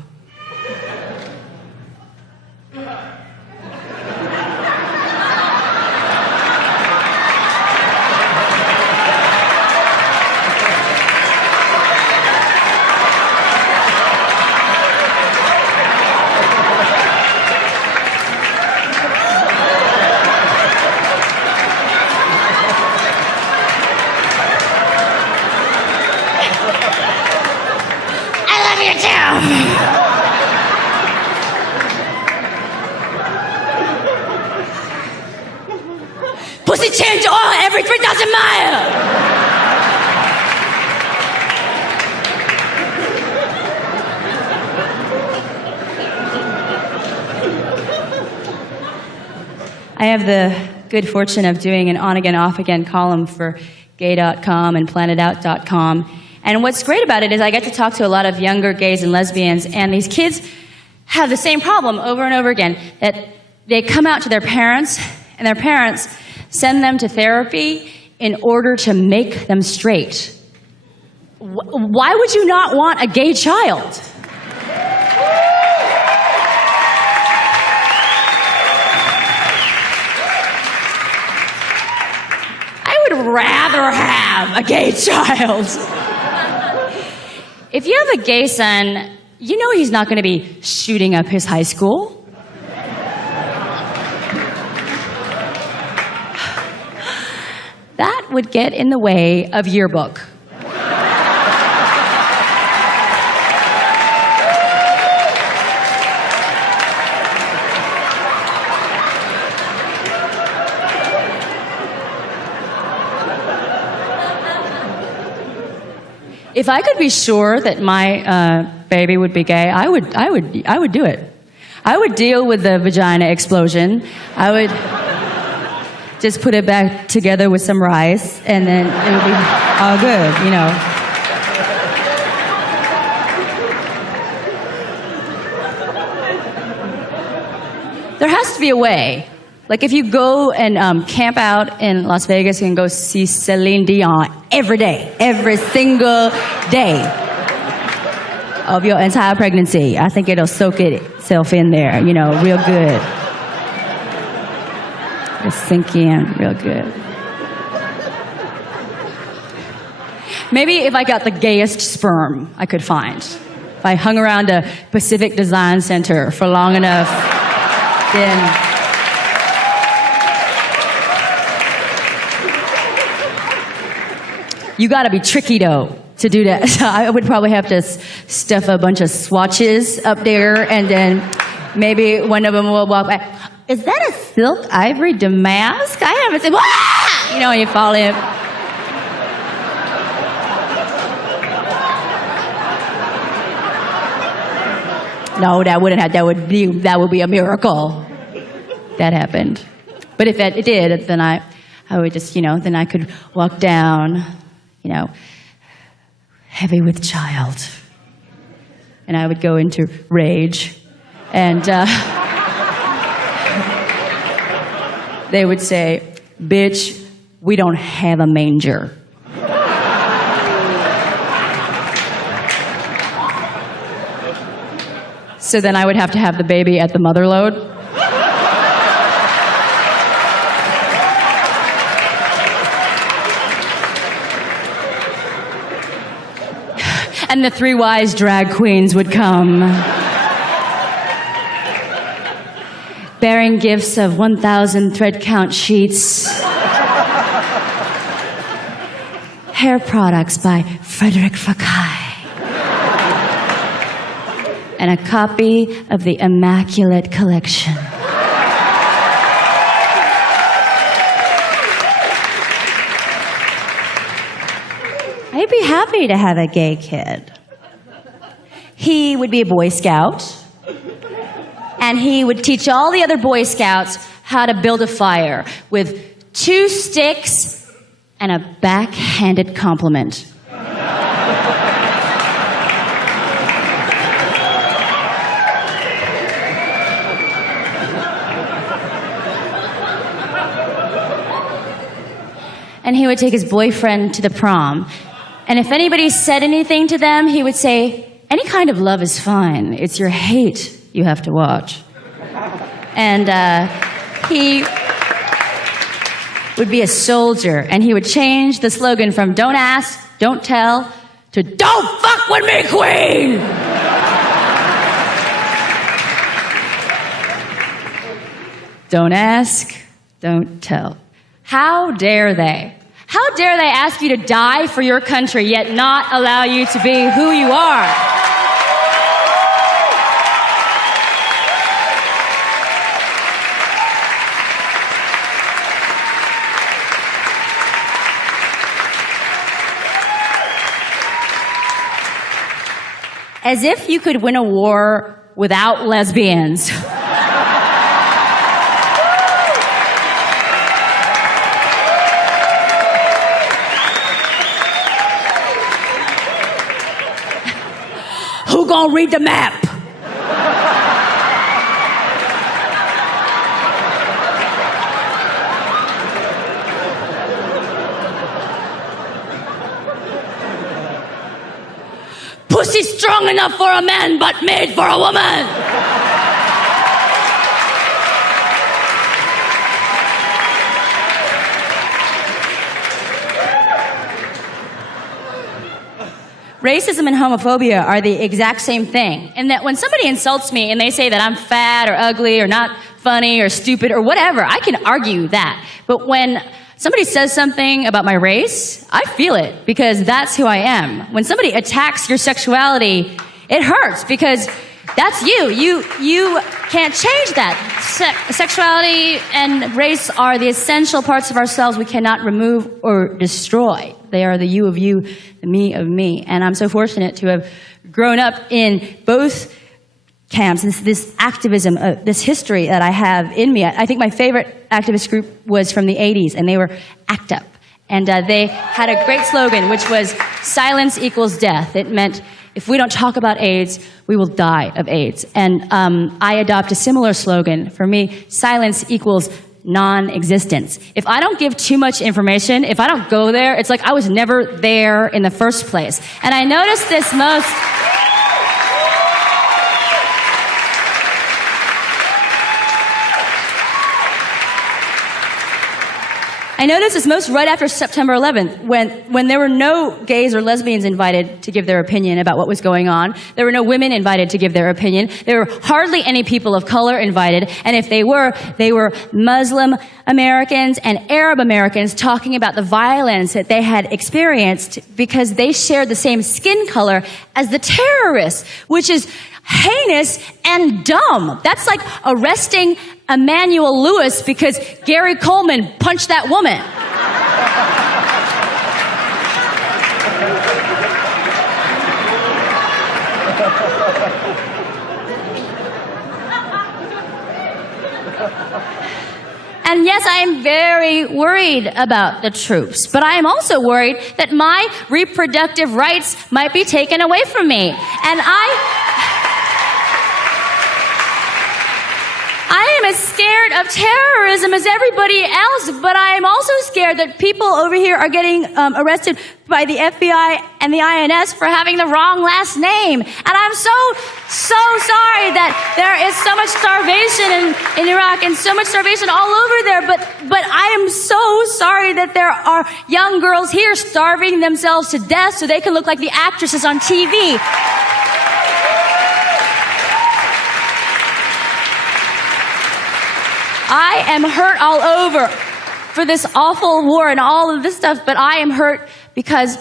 Pussy change oil every 3,000 miles. I have the good fortune of doing an on-again, off-again column for gay.com and planetout.com. And what's great about it is I get to talk to a lot of younger gays and lesbians, and these kids have the same problem over and over again, that they come out to their parents, and their parents send them to therapy in order to make them straight. Why would you not want a gay child? I would rather have a gay child. If you have a gay son, you know he's not going to be shooting up his high school. That would get in the way of yearbook. If I could be sure that my baby would be gay, I would do it. I would deal with the vagina explosion. I would just put it back together with some rice, and then it would be all good, you know. There has to be a way. Like if you go and camp out in Las Vegas, you can go see Celine Dion every day, every single day of your entire pregnancy. I think it'll soak itself in there, you know, real good. It'll sink in real good. Maybe if I got the gayest sperm I could find, if I hung around a Pacific Design Center for long enough, then... You gotta be tricky, though, to do that. So I would probably have to stuff a bunch of swatches up there, and then maybe one of them will walk by. Is that a silk ivory damask? I haven't seen... Wah! You know, you fall in. No, that wouldn't have. That would be a miracle. That happened. But if it did, then I would just, you know, then I could walk down, you know, heavy with child. And I would go into rage. And they would say, bitch, we don't have a manger. So then I would have to have the baby at the mother load. And the three wise drag queens would come, bearing gifts of 1,000 thread count sheets, hair products by Frederic Fekkai, and a copy of the Immaculate Collection. I'd be happy to have a gay kid. He would be a Boy Scout, and he would teach all the other Boy Scouts how to build a fire with 2 sticks and a backhanded compliment. And he would take his boyfriend to the prom. And if anybody said anything to them, he would say, any kind of love is fine. It's your hate you have to watch. And he would be a soldier, and he would change the slogan from don't ask, don't tell, to don't fuck with me, queen! Don't ask, don't tell. How dare they? How dare they ask you to die for your country, yet not allow you to be who you are? As if you could win a war without lesbians. who gonna read the map? Pussy strong enough for a man, but made for a woman. Racism and homophobia are the exact same thing. And that when somebody insults me and they say that I'm fat or ugly or not funny or stupid or whatever, I can argue that. But when somebody says something about my race, I feel it because that's who I am. When somebody attacks your sexuality, it hurts because that's you. You can't change that. Sexuality and race are the essential parts of ourselves we cannot remove or destroy. They are the you of you, the me of me. And I'm so fortunate to have grown up in both camps, this activism, this history that I have in me. I think my favorite activist group was from the 80s, and they were ACT UP. And they had a great slogan, which was silence equals death. It meant if we don't talk about AIDS, we will die of AIDS. And I adopt a similar slogan. For me, silence equals non-existence. If I don't give too much information, if I don't go there, it's like I was never there in the first place. And I noticed this most... I noticed this most right after September 11th, when there were no gays or lesbians invited to give their opinion about what was going on. There were no women invited to give their opinion. There were hardly any people of color invited. And if they were Muslim Americans and Arab Americans talking about the violence that they had experienced because they shared the same skin color as the terrorists, which is heinous and dumb. That's like arresting Emmanuel Lewis because Gary Coleman punched that woman. And yes, I am very worried about the troops, but I am also worried that my reproductive rights might be taken away from me. And I am as scared of terrorism as everybody else, but I am also scared that people over here are getting arrested by the FBI and the INS for having the wrong last name. And I'm so sorry that there is so much starvation in Iraq and so much starvation all over there, but I am so sorry that there are young girls here starving themselves to death so they can look like the actresses on TV. I am hurt all over for this awful war and all of this stuff, but I am hurt because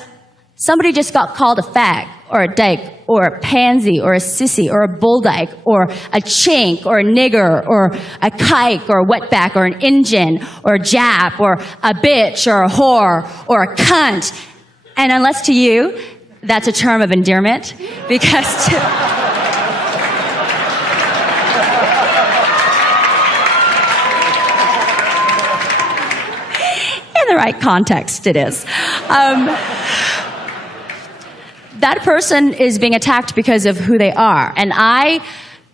somebody just got called a fag or a dyke or a pansy or a sissy or a bulldyke or a chink or a nigger or a kike or a wetback or an Injun or a Jap or a bitch or a whore or a cunt. And unless to you, that's a term of endearment because... in the right context, it is. That person is being attacked because of who they are, and I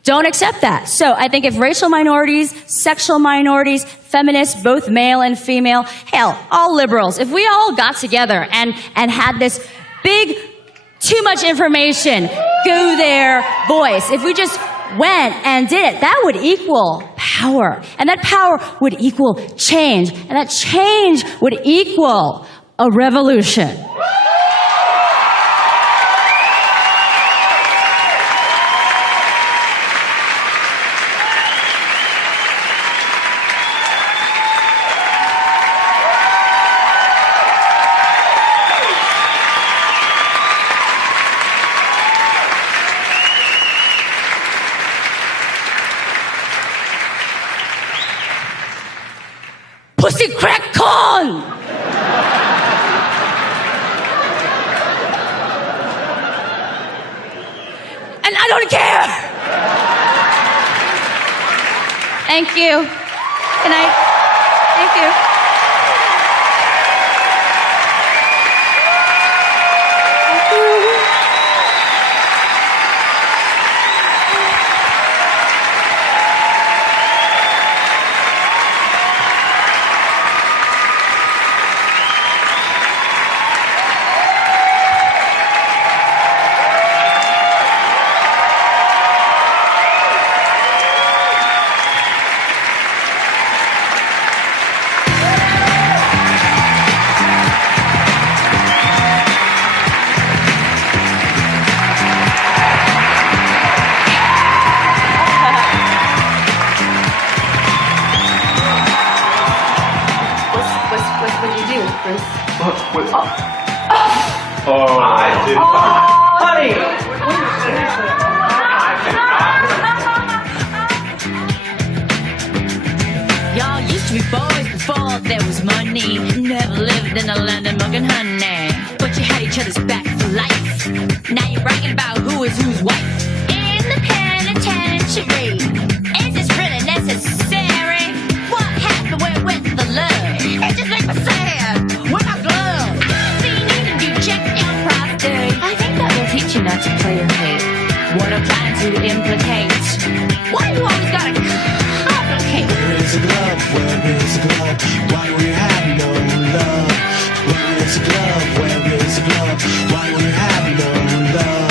don't accept that. So I think if racial minorities, sexual minorities, feminists, both male and female, hell, all liberals, if we all got together and had this big, too much information, go there voice, if we just went and did it, that would equal power. And that power would equal change. And that change would equal a revolution. Pussy crack corn! And I don't care! Thank you. Good night. Thank you. Y'all used to be boys before there was money. Never lived in a land of milk and honey. But you had each other's back for life. Now you're bragging about who is whose wife. In the penitentiary, is this really necessary? What happened? Where went the love? It just makes me sad. Where my glove? I've been needing to check your prostate. I think that will teach you not to play your hate. What I'm trying to implicate. Why you always gotta complicate? Where is the glove? Where is the glove? Why we have no love? Where is the glove? Where is the glove? Why we have no love?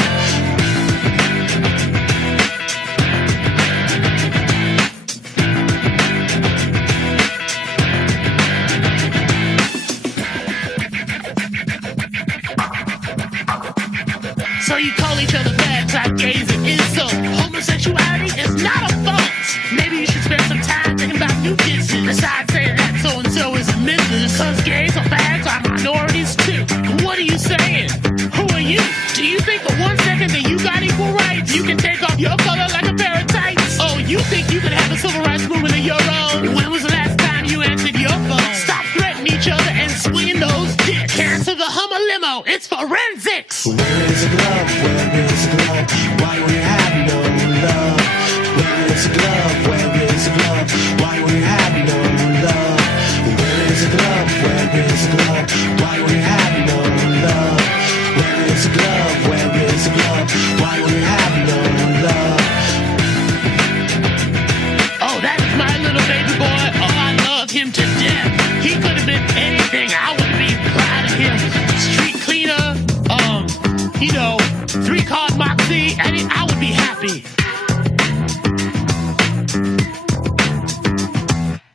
So you call each other bad, type gays and insult. Homosexuality is not a fault. Maybe you should spend some time thinking about new kisses. Besides saying that so-and-so is a missus. Cause gays or fags are minorities too. What are you saying? Who are you? Do you think for 1 second that you got equal rights? You can take off your color like a pair of tights. Oh, you think you can have a civil rights movement of your own? When was the last time you answered your phone? Stop threatening each other and swinging those dicks. Cancel the Hummer limo. It's forensics. Where is the glove? Where is the glove? Why we have no love? Where is the glove? Where is the glove? Why we have no love? Where is the glove? Where is the glove? Why we have no love? Where is the glove? Where is the glove? Why we have no love? Oh, that's my little baby boy. Oh, I love him to death. He could have been anything. I would be proud of him. Street cleaner, 3-card Moxie, and I would be happy.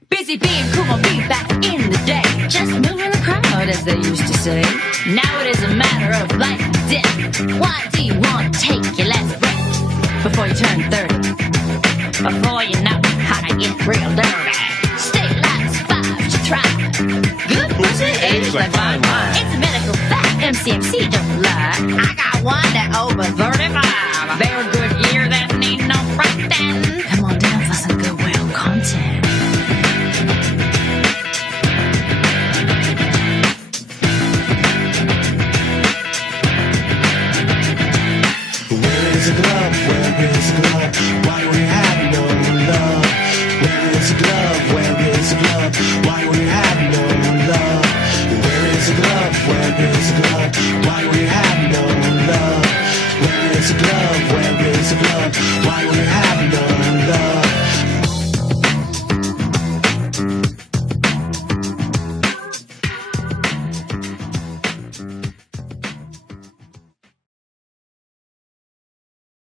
Busy being cool, I'll be back in the day. Just moving the crowd, as they used to say. Now it is a matter of life and death. Why do you want to take your last breath before you turn 30? Before you know how to get real dirty. Stay alive, survive, you thrive. Good pussy, ages like fine wine. It's a medical fact, MCMC don't lie. I got one that over 35. Very good year that need no frontin'. Come on down for some goodwill content. Where is the glove? Where is the glove? Why we have no love? Where is the glove? Where is the glove? Why we have no love? Where is the glove? Where is the glove? Why we have no love? Where is the glove? Where is the glove? Why we have no